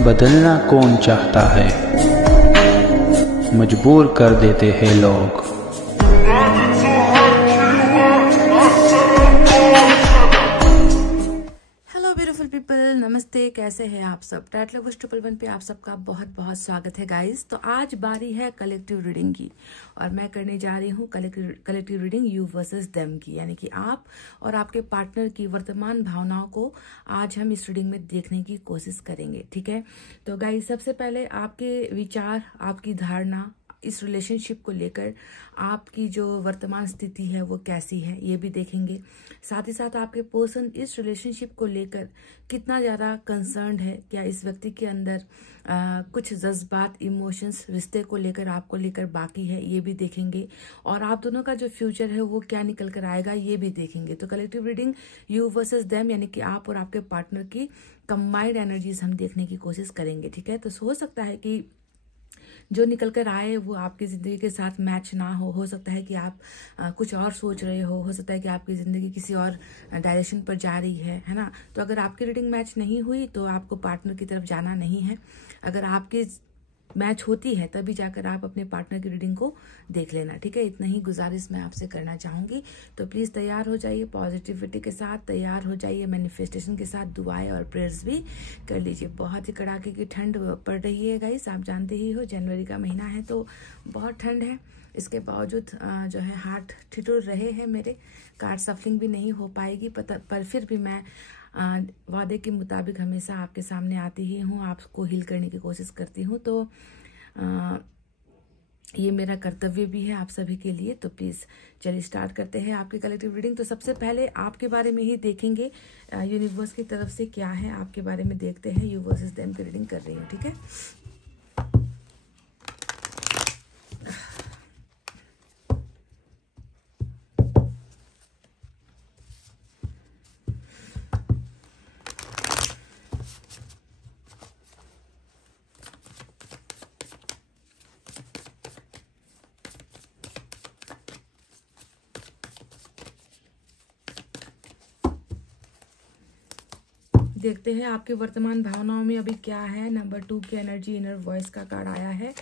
बदलना कौन चाहता है, मजबूर कर देते हैं लोग। हेलो ब्यूटीफुल पीपल, नमस्ते। कैसे हैं आप सब? टैट लवर्स 111 पे आप सबका बहुत बहुत स्वागत है गाइस। तो आज बारी है कलेक्टिव रीडिंग की और मैं करने जा रही हूँ collective reading you versus them की, यानी कि आप और आपके पार्टनर की वर्तमान भावनाओं को आज हम इस रीडिंग में देखने की कोशिश करेंगे। ठीक है, तो गाइस सबसे पहले आपके विचार, आपकी धारणा इस रिलेशनशिप को लेकर, आपकी जो वर्तमान स्थिति है वो कैसी है ये भी देखेंगे। साथ ही साथ आपके पर्सन इस रिलेशनशिप को लेकर कितना ज़्यादा कंसर्न्ड है, क्या इस व्यक्ति के अंदर कुछ जज्बात, इमोशंस रिश्ते को लेकर, आपको लेकर बाकी है, ये भी देखेंगे। और आप दोनों का जो फ्यूचर है वो क्या निकल कर आएगा ये भी देखेंगे। तो collective reading you versus them, यानी कि आप और आपके पार्टनर की कंबाइंड एनर्जीज हम देखने की कोशिश करेंगे। ठीक है, तो हो सकता है कि जो निकल कर आए वो आपकी ज़िंदगी के साथ मैच ना हो सकता है कि आप कुछ और सोच रहे हो सकता है कि आपकी ज़िंदगी किसी और डायरेक्शन पर जा रही है ना। तो अगर आपकी रीडिंग मैच नहीं हुई तो आपको पार्टनर की तरफ जाना नहीं है। अगर आपकी मैच होती है तभी जाकर आप अपने पार्टनर की रीडिंग को देख लेना। ठीक है, इतना ही गुजारिश मैं आपसे करना चाहूंगी। तो प्लीज़ तैयार हो जाइए, पॉजिटिविटी के साथ तैयार हो जाइए, मैनिफेस्टेशन के साथ दुआएं और प्रेयर्स भी कर लीजिए। बहुत ही कड़ाके की ठंड पड़ रही है गाइस, आप जानते ही हो जनवरी का महीना है तो बहुत ठंड है। इसके बावजूद जो है हाथ ठिठुर रहे हैं मेरे, कार्ड सफलिंग भी नहीं हो पाएगी पर फिर भी मैं वादे के मुताबिक हमेशा आपके सामने आती ही हूँ, आपको हील करने की कोशिश करती हूँ। तो ये मेरा कर्तव्य भी है आप सभी के लिए। तो प्लीज़ चलिए स्टार्ट करते हैं आपकी कलेक्टिव रीडिंग। तो सबसे पहले आपके बारे में ही देखेंगे, यूनिवर्स की तरफ से क्या है आपके बारे में देखते हैं। यू वर्सेस देम की रीडिंग कर रही हूँ। ठीक है, देखते हैं आपके वर्तमान भावनाओं में अभी क्या है। नंबर 2 की एनर्जी, इनर वॉइस का कार्ड आया है,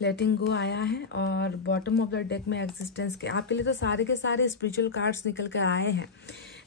लेटिंग गो आया है और बॉटम ऑफ द डेक में एग्जिस्टेंस के आपके लिए तो सारे के सारे स्पिरिचुअल कार्ड्स निकल कर आए हैं।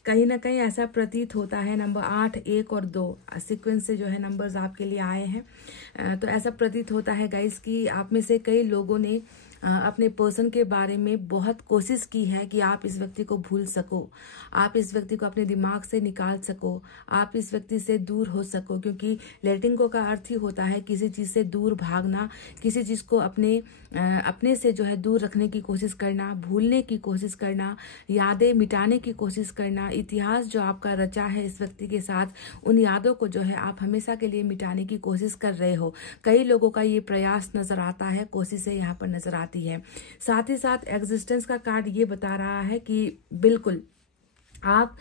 कहीं ना कहीं ऐसा प्रतीत होता है, नंबर 8, 1 और 2 सीक्वेंस से जो है नंबर्स आपके लिए आए हैं। तो ऐसा प्रतीत होता है गाइस कि आप में से कई लोगों ने अपने पर्सन के बारे में बहुत कोशिश की है कि आप इस व्यक्ति को भूल सको, आप इस व्यक्ति को अपने दिमाग से निकाल सको, आप इस व्यक्ति से दूर हो सको। क्योंकि लेटिंग गो का अर्थ ही होता है किसी चीज से दूर भागना, किसी चीज को अपने से जो है दूर रखने की कोशिश करना, भूलने की कोशिश करना, यादें मिटाने की कोशिश करना। इतिहास जो आपका रचा है इस व्यक्ति के साथ, उन यादों को जो है आप हमेशा के लिए मिटाने की कोशिश कर रहे हो। कई लोगों का ये प्रयास नजर आता है, कोशिशें यहाँ पर नजर आती है। साथ ही साथ एग्जिस्टेंस का कार्ड ये बता रहा है कि बिल्कुल आप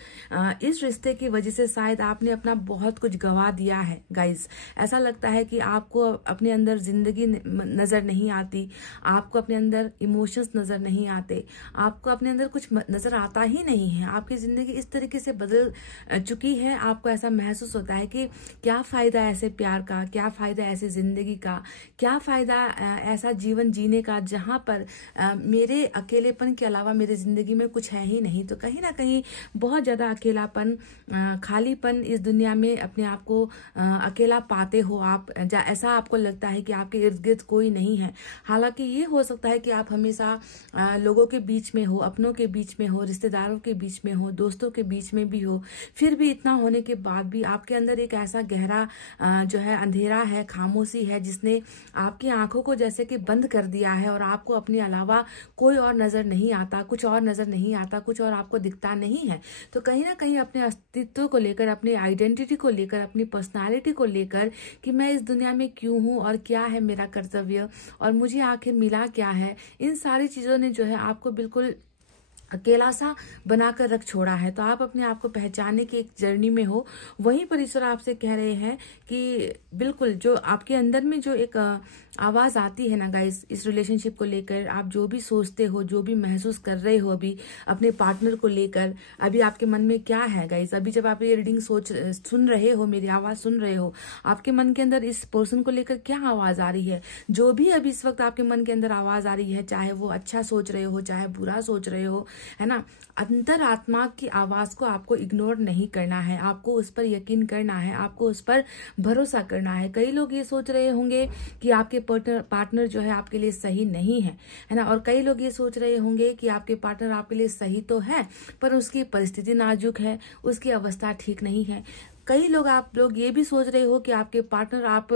इस रिश्ते की वजह से शायद आपने अपना बहुत कुछ गंवा दिया है गाइस। ऐसा लगता है कि आपको अपने अंदर जिंदगी नजर नहीं आती, आपको अपने अंदर इमोशंस नजर नहीं आते, आपको अपने अंदर कुछ नजर आता ही नहीं है। आपकी जिंदगी इस तरीके से बदल चुकी है, आपको ऐसा महसूस होता है कि क्या फायदा ऐसे प्यार का, क्या फायदा ऐसे जिंदगी का, क्या फायदा ऐसा जीवन जीने का जहां पर मेरे अकेलेपन के अलावा मेरी जिंदगी में कुछ है ही नहीं। तो कहीं ना कहीं बहुत ज्यादा अकेलापन, खालीपन इस दुनिया में अपने आप को अकेला पाते हो आप। ऐसा आपको लगता है कि आपके इर्द गिर्द कोई नहीं है। हालांकि ये हो सकता है कि आप हमेशा लोगों के बीच में हो, अपनों के बीच में हो, रिश्तेदारों के बीच में हो, दोस्तों के बीच में भी हो। फिर भी इतना होने के बाद भी आपके अंदर एक ऐसा गहरा जो है अंधेरा है, खामोशी है, जिसने आपकी आंखों को जैसे कि बंद कर दिया है और आपको अपने अलावा कोई और नजर नहीं आता, कुछ और नजर नहीं आता, कुछ और आपको दिखता नहीं है। तो कहीं ना कहीं अपने अस्तित्व को लेकर, अपनी आइडेंटिटी को लेकर, अपनी पर्सनालिटी को लेकर कि मैं इस दुनिया में क्यों हूं और क्या है मेरा कर्तव्य और मुझे आखिर मिला क्या है, इन सारी चीजों ने जो है आपको बिल्कुल अकेला सा बनाकर रख छोड़ा है। तो आप अपने आप को पहचानने की एक जर्नी में हो। वहीं पर ईश्वर आपसे कह रहे हैं कि बिल्कुल जो आपके अंदर में जो एक आवाज आती है ना गाइस, इस रिलेशनशिप को लेकर आप जो भी सोचते हो, जो भी महसूस कर रहे हो अभी अपने पार्टनर को लेकर, अभी आपके मन में क्या है गाइस, अभी जब आप ये रीडिंग सुन रहे हो, मेरी आवाज सुन रहे हो, आपके मन के अंदर इस पर्सन को लेकर क्या आवाज आ रही है। जो भी अभी इस वक्त आपके मन के अंदर आवाज आ रही है, चाहे वो अच्छा सोच रहे हो, चाहे बुरा सोच रहे हो, है ना, अंतरात्मा की आवाज को आपको इग्नोर नहीं करना है, आपको उस पर यकीन करना है, आपको उस पर भरोसा करना है। कई लोग ये सोच रहे होंगे कि आपके पार्टनर जो है आपके लिए सही नहीं है ना, और कई लोग ये सोच रहे होंगे कि आपके पार्टनर आपके लिए सही तो है पर उसकी परिस्थिति नाजुक है, उसकी अवस्था ठीक नहीं है। कई लोग आप लोग ये भी सोच रहे हो कि आपके पार्टनर आप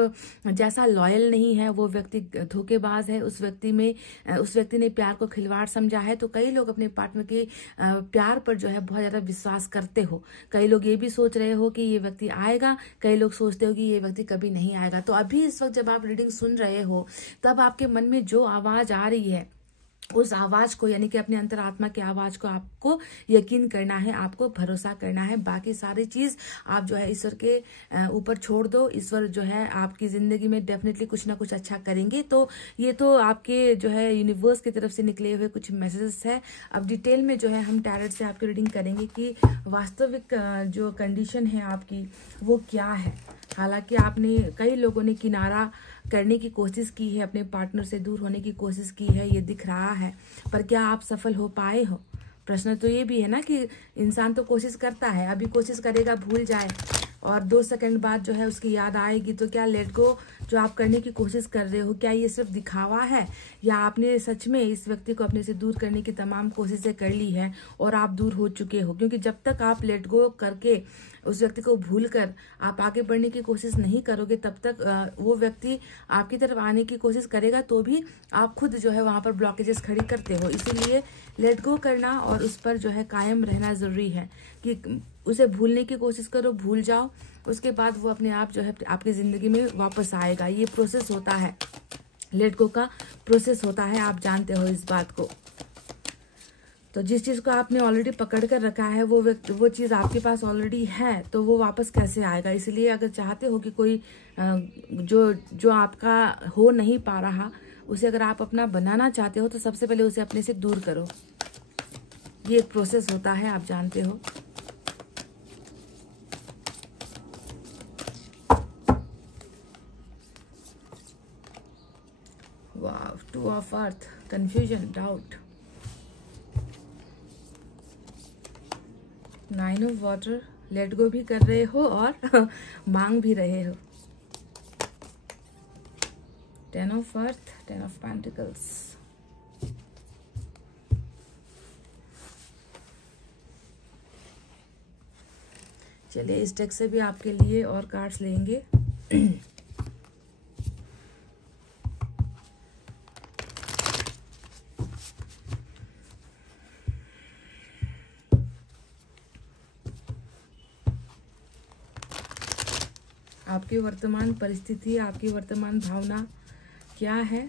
जैसा लॉयल नहीं है, वो व्यक्ति धोखेबाज है, उस व्यक्ति ने प्यार को खिलवाड़ समझा है। तो कई लोग अपने पार्टनर के प्यार पर जो है बहुत ज्यादा विश्वास करते हो। कई लोग ये भी सोच रहे हो कि ये व्यक्ति आएगा, कई लोग सोचते हो कि ये व्यक्ति कभी नहीं आएगा। तो अभी इस वक्त जब आप रीडिंग सुन रहे हो, तब आपके मन में जो आवाज आ रही है, उस आवाज को, यानी कि अपने अंतरात्मा की आवाज को आपको यकीन करना है, आपको भरोसा करना है। बाकी सारी चीज आप जो है ईश्वर के ऊपर छोड़ दो। ईश्वर जो है आपकी जिंदगी में डेफिनेटली कुछ ना कुछ अच्छा करेंगे। तो ये तो आपके जो है यूनिवर्स की तरफ से निकले हुए कुछ मैसेजेस है। अब डिटेल में जो है हम टैरोट से आपकी रीडिंग करेंगे कि वास्तविक जो कंडीशन है आपकी वो क्या है। हालांकि आपने, कई लोगों ने किनारा करने की कोशिश की है, अपने पार्टनर से दूर होने की कोशिश की है, ये दिख रहा है, पर क्या आप सफल हो पाए हो। प्रश्न तो ये भी है ना कि इंसान तो कोशिश करता है, अभी कोशिश करेगा भूल जाए और 2 सेकंड बाद जो है उसकी याद आएगी। तो क्या लेट गो जो आप करने की कोशिश कर रहे हो, क्या ये सिर्फ दिखावा है या आपने सच में इस व्यक्ति को अपने से दूर करने की तमाम कोशिशें कर ली है और आप दूर हो चुके हो। क्योंकि जब तक आप लेट गो करके उस व्यक्ति को भूल कर आप आगे बढ़ने की कोशिश नहीं करोगे, तब तक वो व्यक्ति आपकी तरफ आने की कोशिश करेगा, तो भी आप खुद जो है वहां पर ब्लॉकेजेस खड़ी करते हो। इसीलिए लेट गो करना और उस पर जो है कायम रहना जरूरी है कि उसे भूलने की कोशिश करो, भूल जाओ, उसके बाद वो अपने आप जो है आपकी जिंदगी में वापस आएगा। ये प्रोसेस होता है, लेट गो का प्रोसेस होता है, आप जानते हो इस बात को। तो जिस चीज को आपने ऑलरेडी पकड़ कर रखा है, वो चीज आपके पास ऑलरेडी है, तो वो वापस कैसे आएगा। इसलिए अगर चाहते हो कि कोई जो आपका हो नहीं पा रहा, उसे अगर आप अपना बनाना चाहते हो, तो सबसे पहले उसे अपने से दूर करो। ये एक प्रोसेस होता है, आप जानते हो। वाव, 2 of earth, confusion, doubt, 9 of water, let go भी कर रहे हो और मांग भी रहे हो। 10 ऑफ अर्थ, 10 ऑफ पेंटिकल्स। चलिए इस डेक से भी आपके लिए और कार्ड्स लेंगे। आपकी वर्तमान परिस्थिति, आपकी वर्तमान भावना क्या है।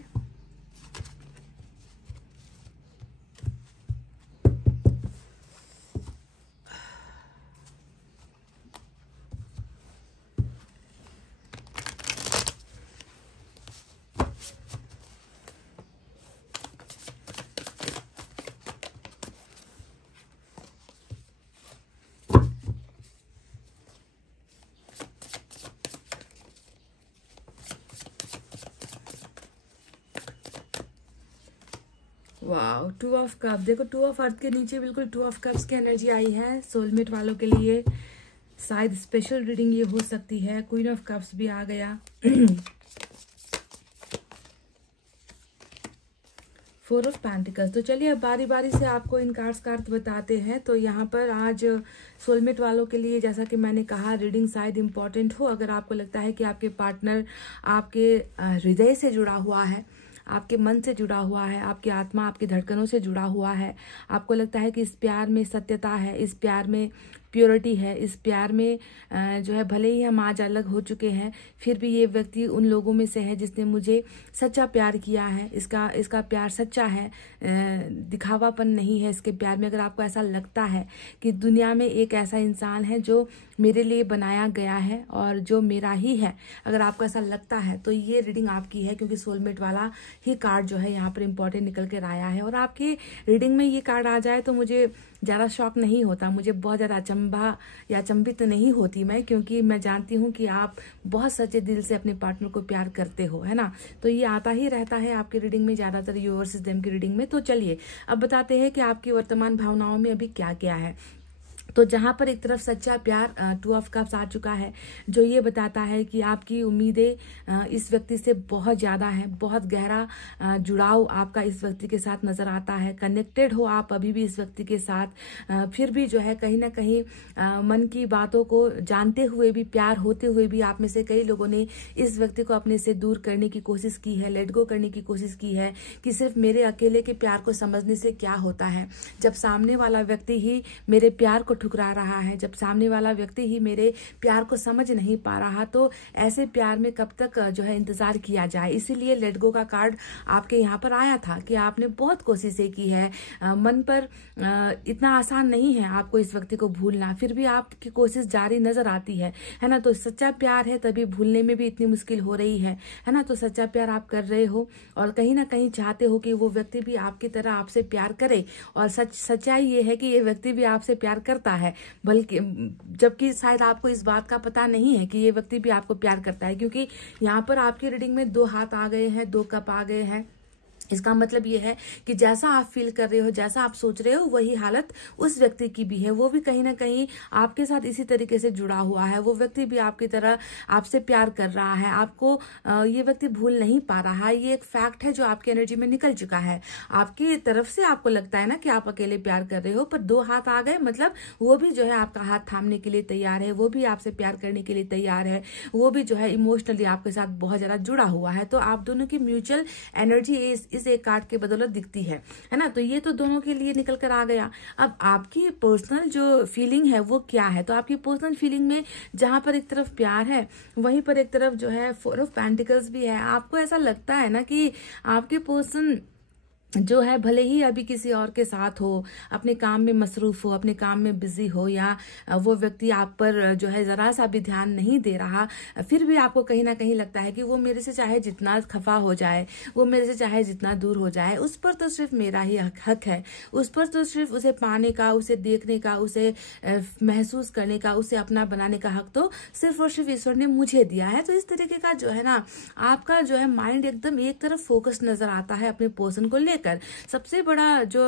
Wow, 2 of cup. देखो 2 ऑफ अर्थ के नीचे बिल्कुल 2 ऑफ कप्स की एनर्जी आई है। सोलमेट वालों के लिए शायद स्पेशल रीडिंग ये हो सकती है। क्वीन ऑफ कप्स भी आ गया। 4 ऑफ पेंटिकल्स। तो चलिए अब बारी बारी से आपको इन कार्ड्स का अर्थ बताते हैं। तो यहाँ पर आज सोलमेट वालों के लिए, जैसा कि मैंने कहा, रीडिंग शायद इम्पोर्टेंट हो। अगर आपको लगता है कि आपके पार्टनर आपके हृदय से जुड़ा हुआ है, आपके मन से जुड़ा हुआ है, आपकी आत्मा, आपकी धड़कनों से जुड़ा हुआ है, आपको लगता है कि इस प्यार में सत्यता है, इस प्यार में प्योरिटी है इस प्यार में। जो है भले ही हम आज अलग हो चुके हैं, फिर भी ये व्यक्ति उन लोगों में से है जिसने मुझे सच्चा प्यार किया है। इसका प्यार सच्चा है, दिखावापन नहीं है इसके प्यार में। अगर आपको ऐसा लगता है कि दुनिया में एक ऐसा इंसान है जो मेरे लिए बनाया गया है और जो मेरा ही है, अगर आपको ऐसा लगता है तो ये रीडिंग आपकी है, क्योंकि सोलमेट वाला ही कार्ड जो है यहाँ पर इम्पोर्टेंट निकल कर आया है। और आपकी रीडिंग में ये कार्ड आ जाए तो मुझे ज़्यादा शौक नहीं होता, मुझे बहुत ज़्यादा अचंभा या अचंभित नहीं होती मैं, क्योंकि मैं जानती हूँ कि आप बहुत सच्चे दिल से अपने पार्टनर को प्यार करते हो, है ना। तो ये आता ही रहता है आपकी रीडिंग में, ज़्यादातर यू वर्सेस देम की रीडिंग में। तो चलिए अब बताते हैं कि आपकी वर्तमान भावनाओं में अभी क्या क्या है। तो जहां पर एक तरफ सच्चा प्यार 2 ऑफ कप्स आ चुका है, जो ये बताता है कि आपकी उम्मीदें इस व्यक्ति से बहुत ज़्यादा है, बहुत गहरा जुड़ाव आपका इस व्यक्ति के साथ नज़र आता है, कनेक्टेड हो आप अभी भी इस व्यक्ति के साथ। फिर भी जो है कहीं ना कहीं मन की बातों को जानते हुए भी, प्यार होते हुए भी आप में से कई लोगों ने इस व्यक्ति को अपने से दूर करने की कोशिश की है, लेट गो करने की कोशिश की है कि सिर्फ मेरे अकेले के प्यार को समझने से क्या होता है, जब सामने वाला व्यक्ति ही मेरे प्यार को ठुकरा रहा है, जब सामने वाला व्यक्ति ही मेरे प्यार को समझ नहीं पा रहा, तो ऐसे प्यार में कब तक जो है इंतजार किया जाए। इसीलिए लेट गो का कार्ड आपके यहाँ पर आया था कि आपने बहुत कोशिशें की है, मन पर इतना आसान नहीं है आपको इस व्यक्ति को भूलना, फिर भी आपकी कोशिश जारी नजर आती है ना। तो सच्चा प्यार है तभी भूलने में भी इतनी मुश्किल हो रही है ना। तो सच्चा प्यार आप कर रहे हो और कहीं ना कहीं चाहते हो कि वो व्यक्ति भी आपकी तरह आपसे प्यार करे, और सच्चाई ये है कि ये व्यक्ति भी आपसे प्यार करता है, बल्कि जबकि शायद आपको इस बात का पता नहीं है कि ये व्यक्ति भी आपको प्यार करता है, क्योंकि यहाँ पर आपकी रीडिंग में 2 हाथ आ गए हैं, 2 कप आ गए हैं। इसका मतलब ये है कि जैसा आप फील कर रहे हो, जैसा आप सोच रहे हो, वही हालत उस व्यक्ति की भी है। वो भी कहीं ना कहीं आपके साथ इसी तरीके से जुड़ा हुआ है, वो व्यक्ति भी आपकी तरह आपसे प्यार कर रहा है, आपको ये व्यक्ति भूल नहीं पा रहा है। ये एक फैक्ट है जो आपकी एनर्जी में निकल चुका है। आपकी तरफ से आपको लगता है ना कि आप अकेले प्यार कर रहे हो, पर 2 हाथ आ गए, मतलब वो भी जो है आपका हाथ थामने के लिए तैयार है, वो भी आपसे प्यार करने के लिए तैयार है, वो भी जो है इमोशनली आपके साथ बहुत ज्यादा जुड़ा हुआ है। तो आप दोनों की म्यूचुअल एनर्जी इस एक कार्ड के बदौलत दिखती है ना। तो ये तो दोनों के लिए निकल कर आ गया। अब आपकी पर्सनल जो फीलिंग है वो क्या है। तो आपकी पर्सनल फीलिंग में जहां पर एक तरफ प्यार है, वहीं पर एक तरफ जो है 4 ऑफ पेंटिकल्स भी है। आपको ऐसा लगता है ना कि आपके पर्सन जो है भले ही अभी किसी और के साथ हो, अपने काम में मसरूफ हो, अपने काम में बिजी हो, या वो व्यक्ति आप पर जो है जरा सा भी ध्यान नहीं दे रहा, फिर भी आपको कहीं ना कहीं लगता है कि वो मेरे से चाहे जितना खफा हो जाए, वो मेरे से चाहे जितना दूर हो जाए, उस पर तो सिर्फ मेरा ही हक है, उस पर तो सिर्फ उसे पाने का, उसे देखने का, उसे महसूस करने का, उसे अपना बनाने का हक तो सिर्फ और सिर्फ ईश्वर ने मुझे दिया है। तो इस तरीके का जो है ना, आपका जो है माइंड एकदम एक तरफ फोकस नजर आता है अपने पर्सन को लेकर। सबसे बड़ा जो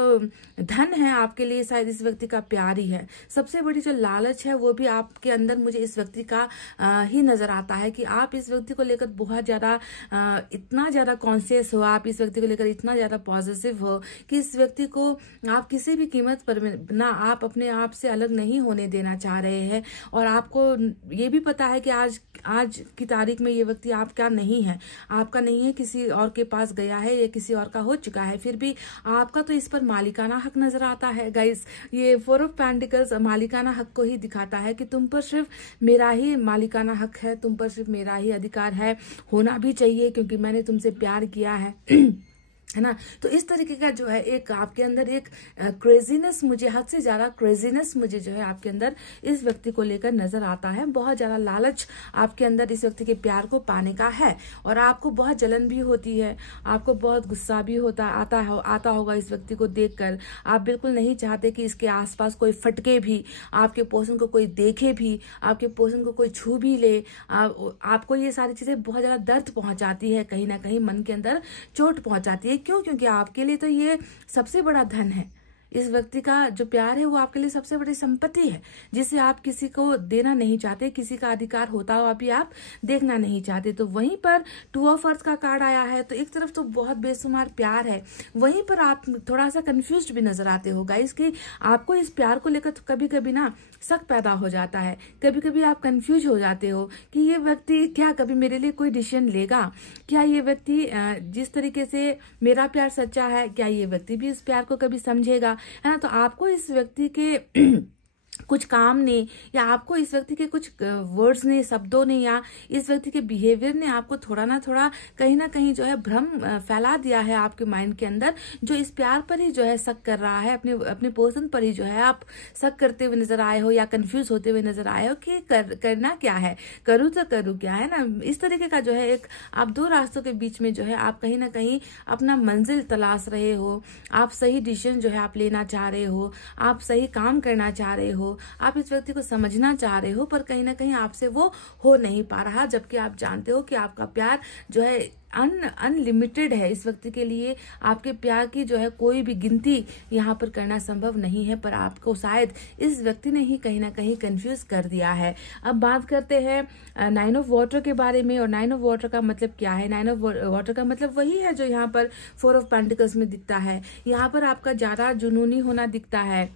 धन है आपके लिए शायद इस व्यक्ति का प्यार ही है। सबसे बड़ी जो लालच है वो भी आपके अंदर मुझे इस व्यक्ति का ही नजर आता है कि आप इस व्यक्ति को लेकर बहुत ज्यादा इतना ज्यादा कॉन्शियस हो, आप इस व्यक्ति को लेकर इतना ज्यादा पॉजिटिव हो कि इस व्यक्ति को आप किसी भी कीमत पर ना आप अपने आप से अलग नहीं होने देना चाह रहे हैं। और आपको ये भी पता है कि आज की तारीख में ये व्यक्ति आपका नहीं है, आपका नहीं है, किसी और के पास गया है या किसी और का हो चुका है, फिर भी आपका तो इस पर मालिकाना हक नजर आता है। गाइस, ये 4 ऑफ पेंटिकल्स मालिकाना हक को ही दिखाता है कि तुम पर सिर्फ मेरा ही मालिकाना हक है, तुम पर सिर्फ मेरा ही अधिकार है, होना भी चाहिए क्योंकि मैंने तुमसे प्यार किया है है ना। तो इस तरीके का जो है एक आपके अंदर एक क्रेजीनेस, मुझे हद से ज्यादा क्रेजीनेस मुझे जो है आपके अंदर इस व्यक्ति को लेकर नजर आता है। बहुत ज्यादा लालच आपके अंदर इस व्यक्ति के प्यार को पाने का है, और आपको बहुत जलन भी होती है, आपको बहुत गुस्सा भी आता होगा इस व्यक्ति को देखकर। आप बिल्कुल नहीं चाहते कि इसके आसपास कोई फटके भी, आपके पर्सन को कोई देखे भी, आपके पर्सन को कोई छू भी ले। आपको ये सारी चीजें बहुत ज्यादा दर्द पहुंचाती है, कहीं ना कहीं मन के अंदर चोट पहुंचाती है। क्यों? क्योंकि आपके लिए तो ये सबसे बड़ा धन है। इस व्यक्ति का जो प्यार है वो आपके लिए सबसे बड़ी संपत्ति है, जिसे आप किसी को देना नहीं चाहते, किसी का अधिकार होता हुआ भी आप देखना नहीं चाहते। तो वहीं पर 2 ऑफ अर्थ का कार्ड आया है, तो एक तरफ तो बहुत बेशुमार प्यार है, वहीं पर आप थोड़ा सा कंफ्यूज भी नजर आते हो गाइस कि आपको इस प्यार को लेकर कभी कभी ना शक पैदा हो जाता है, कभी कभी आप कंफ्यूज हो जाते हो कि ये व्यक्ति क्या कभी मेरे लिए कोई डिसीजन लेगा, क्या ये व्यक्ति जिस तरीके से मेरा प्यार सच्चा है, क्या ये व्यक्ति भी इस प्यार को कभी समझेगा, है ना। तो आपको इस व्यक्ति के कुछ काम ने या आपको इस व्यक्ति के कुछ वर्ड्स ने, शब्दों ने या इस व्यक्ति के बिहेवियर ने आपको थोड़ा ना थोड़ा कहीं ना कहीं जो है भ्रम फैला दिया है आपके माइंड के अंदर, जो इस प्यार पर ही जो है शक कर रहा है, अपने अपने पर्सन पर ही जो है आप शक करते हुए नजर आए हो या कंफ्यूज होते हुए नजर आए हो कि करना क्या है, करूँ तो करूँ क्या, है ना। इस तरीके का जो है एक आप दो रास्तों के बीच में जो है आप कहीं ना कहीं अपना मंजिल तलाश रहे हो, आप सही डिसीजन जो है आप लेना चाह रहे हो, आप सही काम करना चाह रहे हो, आप इस व्यक्ति को समझना चाह रहे हो, पर कहीं ना कहीं आपसे वो हो नहीं पा रहा, जबकि आप जानते हो कि आपका प्यार जो है अनलिमिटेड है। इस व्यक्ति के लिए आपके प्यार की जो है कोई भी गिनती यहाँ पर करना संभव नहीं है, पर आपको शायद इस व्यक्ति ने ही कहीं ना कहीं कंफ्यूज कर दिया है। अब बात करते हैं 9 ऑफ वाटर के बारे में। और 9 ऑफ वाटर का मतलब क्या है? 9 ऑफ वाटर का मतलब वही है जो यहाँ पर 4 ऑफ पेंटिकल्स में दिखता है। यहाँ पर आपका ज्यादा जुनूनी होना दिखता है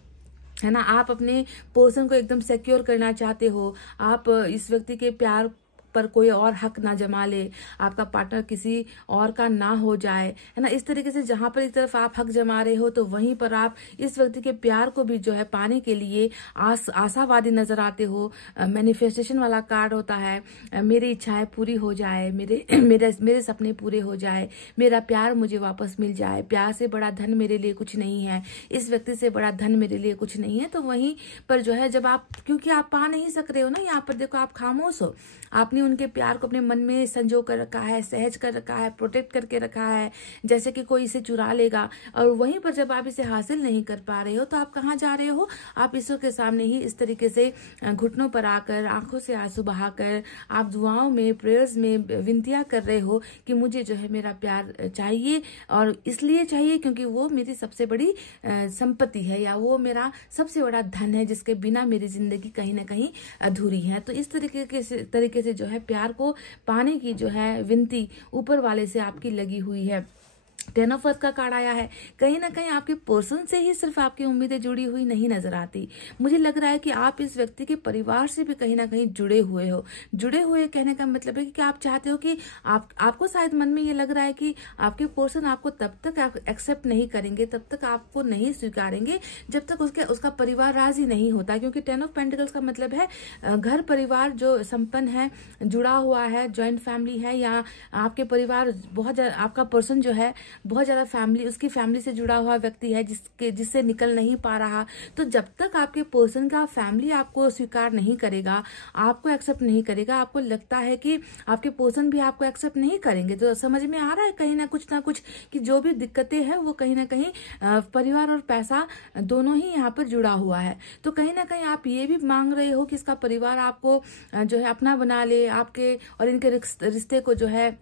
ना। आप अपने पर्सन को एकदम सिक्योर करना चाहते हो, आप इस व्यक्ति के प्यार पर कोई और हक ना जमा ले, आपका पार्टनर किसी और का ना हो जाए, है ना। इस तरीके से जहां पर एक तरफ आप हक जमा रहे हो तो वहीं पर आप इस व्यक्ति के प्यार को भी जो है पाने के लिए आशावादी नजर आते हो। मैनिफेस्टेशन वाला कार्ड होता है, मेरी इच्छाएं पूरी हो जाए, मेरे सपने पूरे हो जाए, मेरा प्यार मुझे वापस मिल जाए, प्यार से बड़ा धन मेरे लिए कुछ नहीं है, इस व्यक्ति से बड़ा धन मेरे लिए कुछ नहीं है। तो वहीं पर जो है जब आप, क्योंकि आप पा नहीं सक रहे हो ना, यहाँ पर देखो आप खामोश हो, आपने उनके प्यार को अपने मन में संजो कर रखा है, सहज कर रखा है, प्रोटेक्ट करके रखा है, जैसे कि कोई इसे चुरा लेगा। और वहीं पर जब आप इसे हासिल नहीं कर पा रहे हो तो आप कहाँ जा रहे हो? आप ईश्वर के सामने ही इस तरीके से घुटनों पर आकर, आंखों से आंसू बहाकर, आप दुआओं में, प्रेयर्स में विनतियां कर रहे हो कि मुझे जो है मेरा प्यार चाहिए, और इसलिए चाहिए क्योंकि वो मेरी सबसे बड़ी संपत्ति है, या वो मेरा सबसे बड़ा धन है, जिसके बिना मेरी जिंदगी कहीं ना कहीं अधूरी है। तो इस तरीके से जो है प्यार को पाने की जो है विनती ऊपर वाले से आपकी लगी हुई है। 10 ऑफ अर्थ का कार्ड आया है। कहीं ना कहीं आपके पर्सन से ही सिर्फ आपकी उम्मीदें जुड़ी हुई नहीं नजर आती, मुझे लग रहा है कि आप इस व्यक्ति के परिवार से भी कहीं ना कहीं जुड़े हुए हो। जुड़े हुए कहने का मतलब है कि आप चाहते हो कि आपको शायद मन में ये लग रहा है कि आपके पर्सन आपको तब तक एक्सेप्ट नहीं करेंगे, तब तक आपको नहीं स्वीकारेंगे जब तक उसका परिवार राजी नहीं होता। क्योंकि 10 ऑफ पेंटिकल्स का मतलब है घर परिवार जो संपन्न है, जुड़ा हुआ है, ज्वाइंट फैमिली है, या आपके परिवार बहुत ज्यादा, आपका पर्सन जो है बहुत ज्यादा उसकी फैमिली से जुड़ा हुआ व्यक्ति है, जिससे निकल नहीं पा रहा। तो जब तक आपके पर्सन का फैमिली आपको स्वीकार नहीं करेगा, आपको एक्सेप्ट नहीं करेगा, आपको लगता है कि आपके पर्सन भी आपको एक्सेप्ट नहीं करेंगे, तो समझ में आ रहा है कहीं ना कुछ कि जो भी दिक्कतें हैं वो कहीं ना कहीं परिवार और पैसा दोनों ही यहाँ पर जुड़ा हुआ है। तो कहीं ना कहीं आप ये भी मांग रहे हो कि इसका परिवार आपको जो है अपना बना ले, आपके और इनके रिश्ते को जो है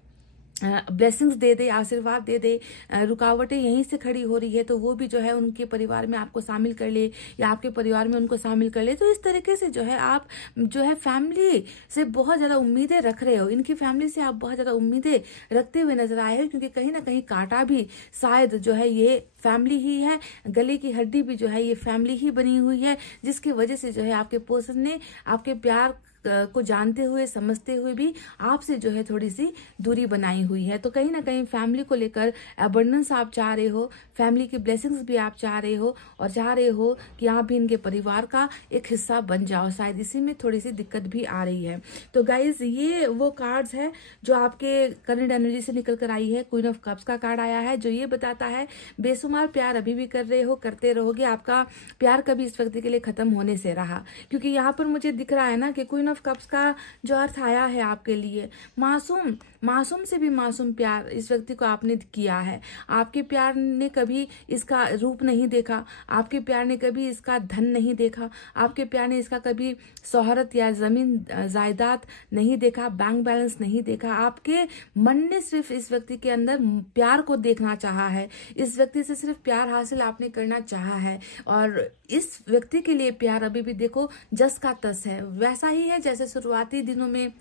ब्लेसिंग्स दे दे, आशीर्वाद दे दे। रुकावटें यहीं से खड़ी हो रही है तो वो भी जो है उनके परिवार में आपको शामिल कर ले, या आपके परिवार में उनको शामिल कर ले। तो इस तरीके से जो है आप जो है फैमिली से बहुत ज्यादा उम्मीदें रख रहे हो, इनकी फैमिली से आप बहुत ज्यादा उम्मीदें रखते हुए नजर आए हो, क्योंकि कहीं ना कहीं कांटा भी शायद जो है ये फैमिली ही है, गले की हड्डी भी जो है ये फैमिली ही बनी हुई है, जिसकी वजह से जो है आपके पर्सन ने आपके प्यार को जानते हुए, समझते हुए भी आपसे जो है थोड़ी सी दूरी बनाई हुई है। तो कहीं ना कहीं फैमिली को लेकर अबंडेंस आप चाह रहे हो, फैमिली की ब्लेसिंग्स भी आप चाह रहे हो, और चाह रहे हो कि आप भी इनके परिवार का एक हिस्सा बन जाओ। शायद इसी में थोड़ी सी दिक्कत भी आ रही है। तो गाइज ये वो कार्ड्स है जो आपके करंट एनर्जी से निकल कर आई है। क्वीन ऑफ कप्स का कार्ड आया है जो ये बताता है बेशुमार प्यार अभी भी कर रहे हो, करते रहोगे, आपका प्यार कभी इस व्यक्ति के लिए खत्म होने से रहा। क्योंकि यहाँ पर मुझे दिख रहा है ना कि क्वीन कप्स का जो अर्थ आया है आपके लिए मासूम से भी मासूम प्यार इस व्यक्ति को आपने किया है। आपके प्यार ने कभी इसका रूप नहीं देखा, आपके प्यार ने कभी इसका धन नहीं देखा, आपके प्यार ने इसका कभी शोहरत या जमीन जायदाद नहीं देखा, बैंक बैलेंस नहीं देखा। आपके मन ने सिर्फ इस व्यक्ति के अंदर प्यार को देखना चाहा है, इस व्यक्ति से सिर्फ प्यार हासिल आपने करना चाहा है। और इस व्यक्ति के लिए प्यार अभी भी देखो जस का तस है, वैसा ही है जैसे शुरुआती दिनों में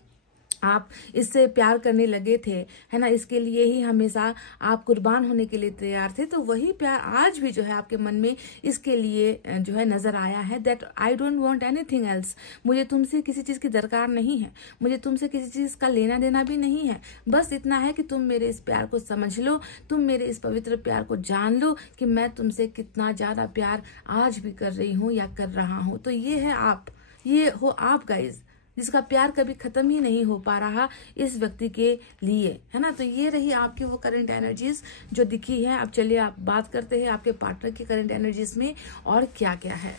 आप इससे प्यार करने लगे थे, है ना, इसके लिए ही हमेशा आप कुर्बान होने के लिए तैयार थे, तो वही प्यार आज भी जो है आपके मन में इसके लिए जो है नजर आया है। That I don't want anything else, मुझे तुमसे किसी चीज की दरकार नहीं है, मुझे तुमसे किसी चीज का लेना देना भी नहीं है, बस इतना है कि तुम मेरे इस प्यार को समझ लो, तुम मेरे इस पवित्र प्यार को जान लो कि मैं तुमसे कितना ज्यादा प्यार आज भी कर रही हूँ या कर रहा हूँ। तो ये है आप, ये हो आप गाइज, जिसका प्यार कभी खत्म ही नहीं हो पा रहा इस व्यक्ति के लिए, है ना। तो ये रही आपकी वो करंट एनर्जीज जो दिखी है। अब चलिए आप बात करते हैं आपके पार्टनर की करंट एनर्जीज में और क्या क्या है।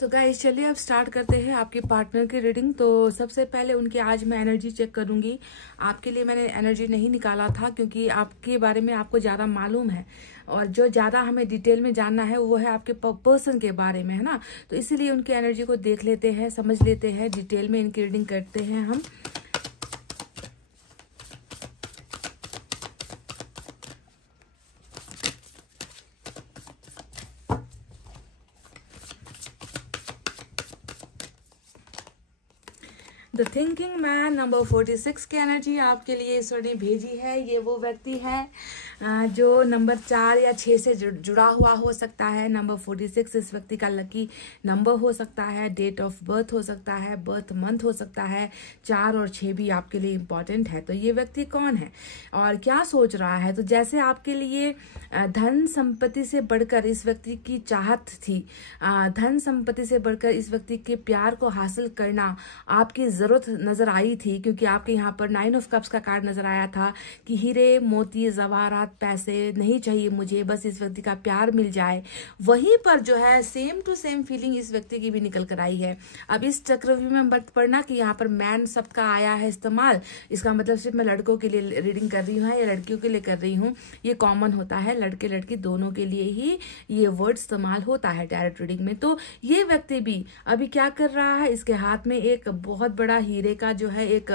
तो गाइस चलिए अब स्टार्ट करते हैं आपके पार्टनर की रीडिंग। तो सबसे पहले उनकी आज मैं एनर्जी चेक करूंगी। आपके लिए मैंने एनर्जी नहीं निकाला था क्योंकि आपके बारे में आपको ज्यादा मालूम है, और जो ज्यादा हमें डिटेल में जानना है वो है आपके पर्सन के बारे में, है ना। तो इसीलिए उनकी एनर्जी को देख लेते हैं, समझ लेते हैं, डिटेल में इनकी रीडिंग करते हैं हम। द थिंकिंग मैन नंबर 46 की एनर्जी आपके लिए ईश्वर ने भेजी है। ये वो व्यक्ति है जो नंबर 4 या 6 से जुड़ा हुआ हो सकता है। नंबर 46 इस व्यक्ति का लकी नंबर हो सकता है, डेट ऑफ बर्थ हो सकता है, बर्थ मंथ हो सकता है। 4 और 6 भी आपके लिए इम्पोर्टेंट है। तो ये व्यक्ति कौन है और क्या सोच रहा है? तो जैसे आपके लिए धन संपत्ति से बढ़कर इस व्यक्ति की चाहत थी, धन संपत्ति से बढ़कर इस व्यक्ति के प्यार को हासिल करना आपकी जरूरत नजर आई थी, क्योंकि आपके यहाँ पर 9 ऑफ कप्स का कार्ड नजर आया था कि हीरे मोती जवाहरात पैसे नहीं चाहिए मुझे, बस इस व्यक्ति का प्यार मिल जाए। वहीं पर जो है सेम टू सेम फीलिंग इस व्यक्ति की भी निकल कर आई है। अब इस चक्रव्यूह में मत पढ़ना कि यहाँ पर मैन शब्द का आया है इस्तेमाल, इसका मतलब सिर्फ मैं लड़कों के लिए रीडिंग कर रही हूँ या लड़कियों के लिए कर रही हूँ। ये कॉमन होता है, लड़के लड़की दोनों के लिए ही ये वर्ड इस्तेमाल होता है डायरेक्ट रीडिंग में। तो ये व्यक्ति भी अभी क्या कर रहा है, इसके हाथ में एक बहुत बड़ा हीरे का जो है एक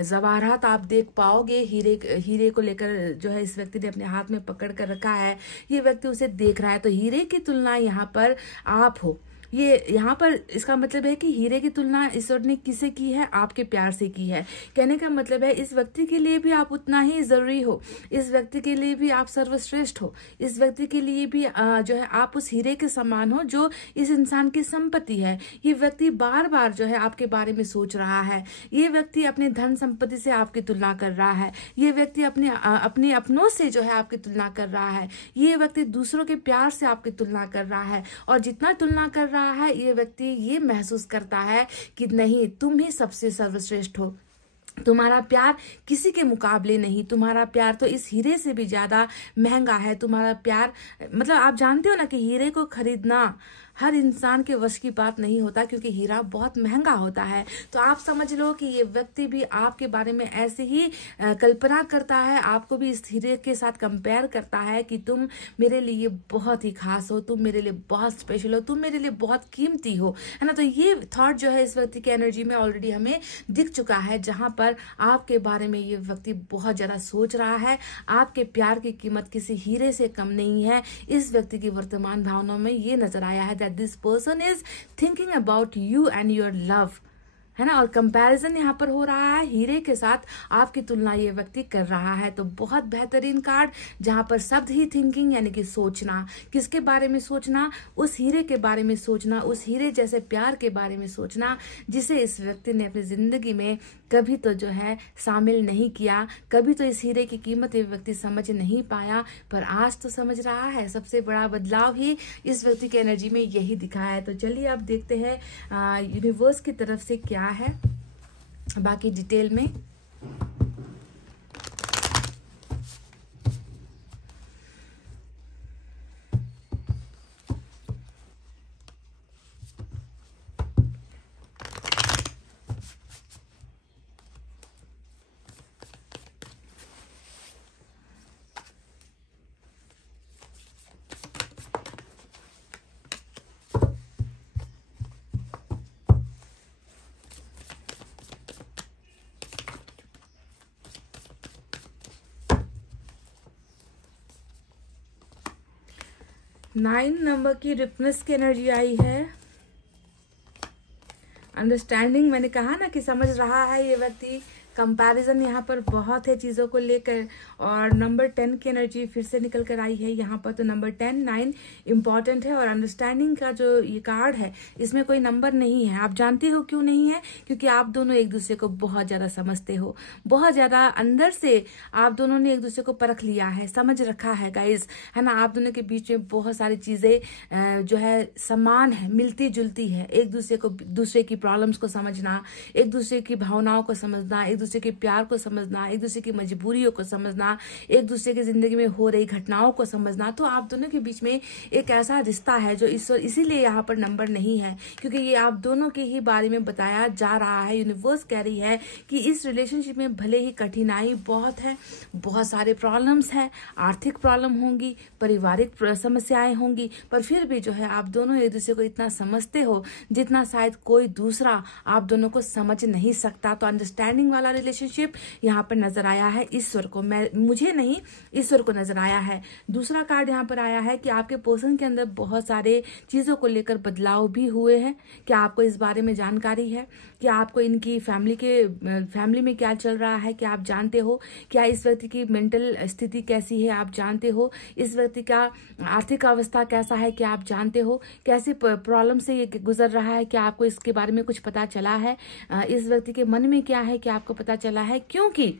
जवाहरात आप देख पाओगे। हीरे को लेकर जो है इस व्यक्ति ने अपने हाथ में पकड़ कर रखा है। ये व्यक्ति उसे देख रहा है। तो हीरे की तुलना यहाँ पर आप हो। ये यहाँ पर इसका मतलब है कि हीरे की तुलना ईश्वर ने किसे की है? आपके प्यार से की है। कहने का मतलब है इस व्यक्ति के लिए भी आप उतना ही जरूरी हो, इस व्यक्ति के लिए भी आप सर्वश्रेष्ठ हो, इस व्यक्ति के लिए भी जो है आप उस हीरे के समान हो जो इस इंसान की संपत्ति है। ये व्यक्ति बार बार जो है आपके बारे में सोच रहा है। ये व्यक्ति अपने धन संपत्ति से आपकी तुलना कर रहा है। ये व्यक्ति अपने अपनों से जो है आपकी तुलना कर रहा है। ये व्यक्ति दूसरों के प्यार से आपकी तुलना कर रहा है, और जितना तुलना कर रहा है ये व्यक्ति ये महसूस करता है कि नहीं, तुम ही सबसे सर्वश्रेष्ठ हो, तुम्हारा प्यार किसी के मुकाबले नहीं, तुम्हारा प्यार तो इस हीरे से भी ज्यादा महंगा है। तुम्हारा प्यार मतलब आप जानते हो ना कि हीरे को खरीदना हर इंसान के वश की बात नहीं होता, क्योंकि हीरा बहुत महंगा होता है। तो आप समझ लो कि ये व्यक्ति भी आपके बारे में ऐसे ही कल्पना करता है, आपको भी इस हीरे के साथ कंपेयर करता है कि तुम मेरे लिए बहुत ही खास हो, तुम मेरे लिए बहुत स्पेशल हो, तुम मेरे लिए बहुत कीमती हो, है ना। तो ये थॉट जो है इस व्यक्ति की एनर्जी में ऑलरेडी हमें दिख चुका है, जहां पर आपके बारे में ये व्यक्ति बहुत ज्यादा सोच रहा है। आपके प्यार की कीमत किसी हीरे से कम नहीं है। इस व्यक्ति की वर्तमान भावनाओं में ये नजर आया है this person is thinking about you and your love, है ना। और कंपैरिजन यहाँ पर हो रहा है हीरे के साथ, आपकी तुलना ये व्यक्ति कर रहा है। तो बहुत बेहतरीन कार्ड, जहां पर शब्द ही थिंकिंग यानी कि सोचना। किसके बारे में सोचना? उस हीरे के बारे में सोचना, उस हीरे जैसे प्यार के बारे में सोचना जिसे इस व्यक्ति ने अपनी जिंदगी में कभी तो जो है शामिल नहीं किया, कभी तो इस हीरे की कीमत ये व्यक्ति समझ नहीं पाया, पर आज तो समझ रहा है। सबसे बड़ा बदलाव ही इस व्यक्ति की एनर्जी में यही दिखा है। तो चलिए अब देखते हैं यूनिवर्स की तरफ से क्या है बाकी डिटेल में। नाइन नंबर की रिपनेस की एनर्जी आई है। अंडरस्टैंडिंग, मैंने कहा ना कि समझ रहा है ये व्यक्ति। कंपैरिजन यहाँ पर बहुत है चीज़ों को लेकर। और नंबर 10 की एनर्जी फिर से निकल कर आई है यहाँ पर। तो नंबर 10, 9 इम्पॉर्टेंट है। और अंडरस्टैंडिंग का जो ये कार्ड है इसमें कोई नंबर नहीं है। आप जानते हो क्यों नहीं है? क्योंकि आप दोनों एक दूसरे को बहुत ज़्यादा समझते हो, बहुत ज़्यादा अंदर से आप दोनों ने एक दूसरे को परख लिया है, समझ रखा है गाइज, है ना। आप दोनों के बीच में बहुत सारी चीज़ें जो है समान है, मिलती जुलती है। एक दूसरे की प्रॉब्लम्स को समझना, एक दूसरे की भावनाओं को समझना, एक दूसरे के प्यार को समझना, एक दूसरे की मजबूरियों को समझना, एक दूसरे की जिंदगी में हो रही घटनाओं को समझना। तो आप दोनों के बीच में एक ऐसा रिश्ता है जो इसीलिए यहाँ पर नंबर नहीं है, क्योंकि ये आप दोनों के ही बारे में बताया जा रहा है। यूनिवर्स कह रही है कि इस रिलेशनशिप में भले ही कठिनाई बहुत है, बहुत सारे प्रॉब्लम्स है, आर्थिक प्रॉब्लम होंगी, पारिवारिक समस्याएं होंगी, पर फिर भी जो है आप दोनों एक दूसरे को इतना समझते हो जितना शायद कोई दूसरा आप दोनों को समझ नहीं सकता। तो अंडरस्टैंडिंग वाला रिलेशनशिप यहाँ पर नजर आया है ईश्वर को, मुझे नहीं, ईश्वर को नजर आया है। दूसरा कार्ड यहाँ पर आया है कि आपके पर्सन के अंदर बहुत सारे चीजों को लेकर बदलाव भी हुए हैं। क्या आपको इस बारे में जानकारी है? क्या आपको इनकी फैमिली में क्या चल रहा है क्या आप जानते हो? क्या इस व्यक्ति की मेंटल स्थिति कैसी है आप जानते हो? इस व्यक्ति का आर्थिक अवस्था कैसा है क्या आप जानते हो? कैसी प्रॉब्लम से ये गुजर रहा है क्या आपको इसके बारे में कुछ पता चला है? इस व्यक्ति के मन में क्या है क्या आपको पता चला है? क्योंकि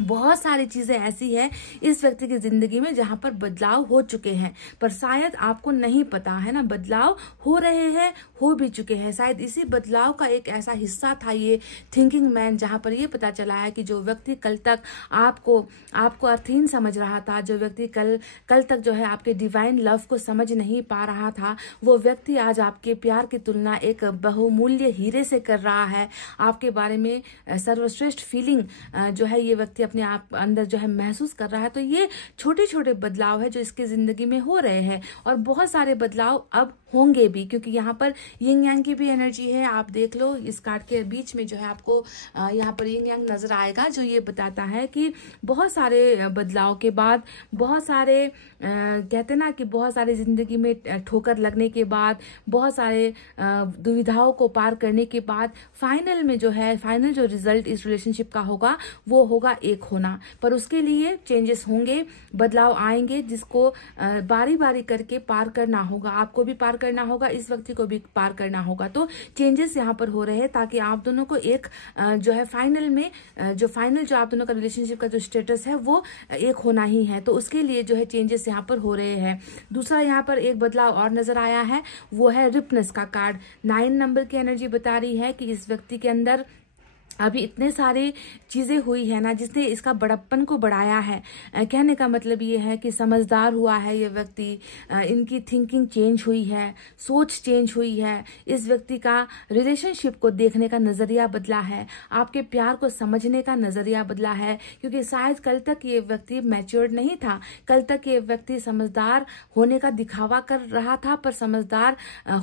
बहुत सारी चीजें ऐसी है इस व्यक्ति की जिंदगी में जहां पर बदलाव हो चुके हैं, पर शायद आपको नहीं पता है ना। बदलाव हो रहे हैं, हो भी चुके हैं। शायद इसी बदलाव का एक ऐसा हिस्सा था ये थिंकिंग मैन, जहां पर ये पता चला है कि जो व्यक्ति कल तक आपको अर्थहीन समझ रहा था, जो व्यक्ति कल तक जो है आपके डिवाइन लव को समझ नहीं पा रहा था, वो व्यक्ति आज आपके प्यार की तुलना एक बहुमूल्य हीरे से कर रहा है। आपके बारे में सर्वश्रेष्ठ फीलिंग जो है ये व्यक्ति अपने आप अंदर जो है महसूस कर रहा है। तो ये छोटे छोटे बदलाव है जो इसकी जिंदगी में हो रहे हैं, और बहुत सारे बदलाव अब होंगे भी, क्योंकि यहाँ पर यिंग यांग की भी एनर्जी है। आप देख लो इस कार्ड के बीच में जो है आपको यहाँ पर यिंग यांग नजर आएगा, जो ये बताता है कि बहुत सारे बदलाव के बाद, बहुत सारे कहते ना कि बहुत सारे जिंदगी में ठोकर लगने के बाद, बहुत सारे दुविधाओं को पार करने के बाद फाइनल में जो है फाइनल जो रिजल्ट इस रिलेशनशिप का होगा वो होगा एक होना। पर उसके लिए चेंजेस होंगे, बदलाव आएंगे, जिसको बारी बारी करके पार करना होगा। आपको भी पार करना होगा, इस व्यक्ति को भी पार करना होगा। तो चेंजेस यहाँ पर हो रहे हैं ताकि आप दोनों को एक जो है फाइनल में जो आप दोनों का रिलेशनशिप का जो स्टेटस है वो एक होना ही है। तो उसके लिए जो है चेंजेस यहाँ पर हो रहे हैं। दूसरा यहाँ पर एक बदलाव और नजर आया है, वो है रिपनेस का कार्ड। 9 नंबर की एनर्जी बता रही है कि इस व्यक्ति के अंदर अभी इतने सारी चीजें हुई है ना जिसने इसका बड़प्पन को बढ़ाया है। कहने का मतलब ये है कि समझदार हुआ है ये व्यक्ति, इनकी थिंकिंग चेंज हुई है, सोच चेंज हुई है, इस व्यक्ति का रिलेशनशिप को देखने का नजरिया बदला है, आपके प्यार को समझने का नजरिया बदला है। क्योंकि शायद कल तक ये व्यक्ति मैच्योर्ड नहीं था, कल तक ये व्यक्ति समझदार होने का दिखावा कर रहा था, पर समझदार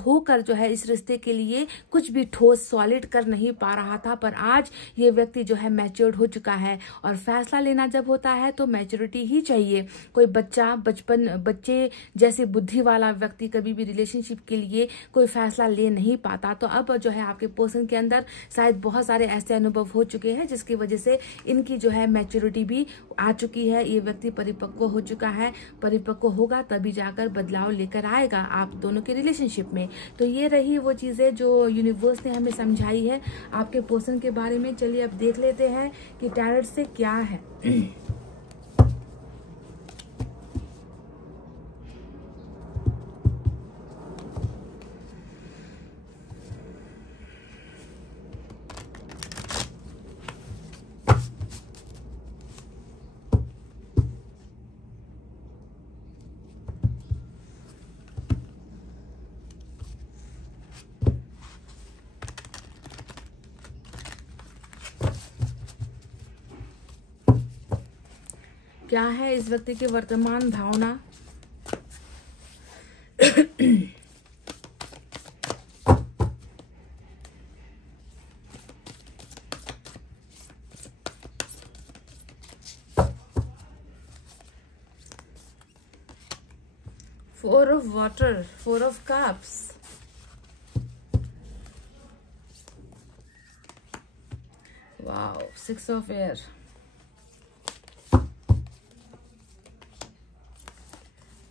होकर जो है इस रिश्ते के लिए कुछ भी ठोस सॉलिड कर नहीं पा रहा था। पर आज ये व्यक्ति जो है मैच्योर्ड हो चुका है, और फैसला लेना जब होता है तो मैच्योरिटी ही चाहिए। कोई बच्चे जैसे बुद्धि वाला व्यक्ति कभी भी रिलेशनशिप के लिए कोई फैसला ले नहीं पाता। तो अब जो है आपके पर्सन के अंदर शायद बहुत सारे ऐसे अनुभव हो चुके हैं जिसकी वजह से इनकी जो है मैच्योरिटी भी आ चुकी है। ये व्यक्ति परिपक्व हो चुका है, परिपक्व होगा तभी जाकर बदलाव लेकर आएगा आप दोनों के रिलेशनशिप में। तो ये रही वो चीजें जो यूनिवर्स ने हमें समझाई है आपके पर्सन के बारे में। चलिए अब देख लेते हैं कि टैरोट से क्या है। क्या है इस व्यक्ति की वर्तमान भावना? Four of Water, Four of Cups, wow, 6 of air,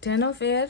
10 of air,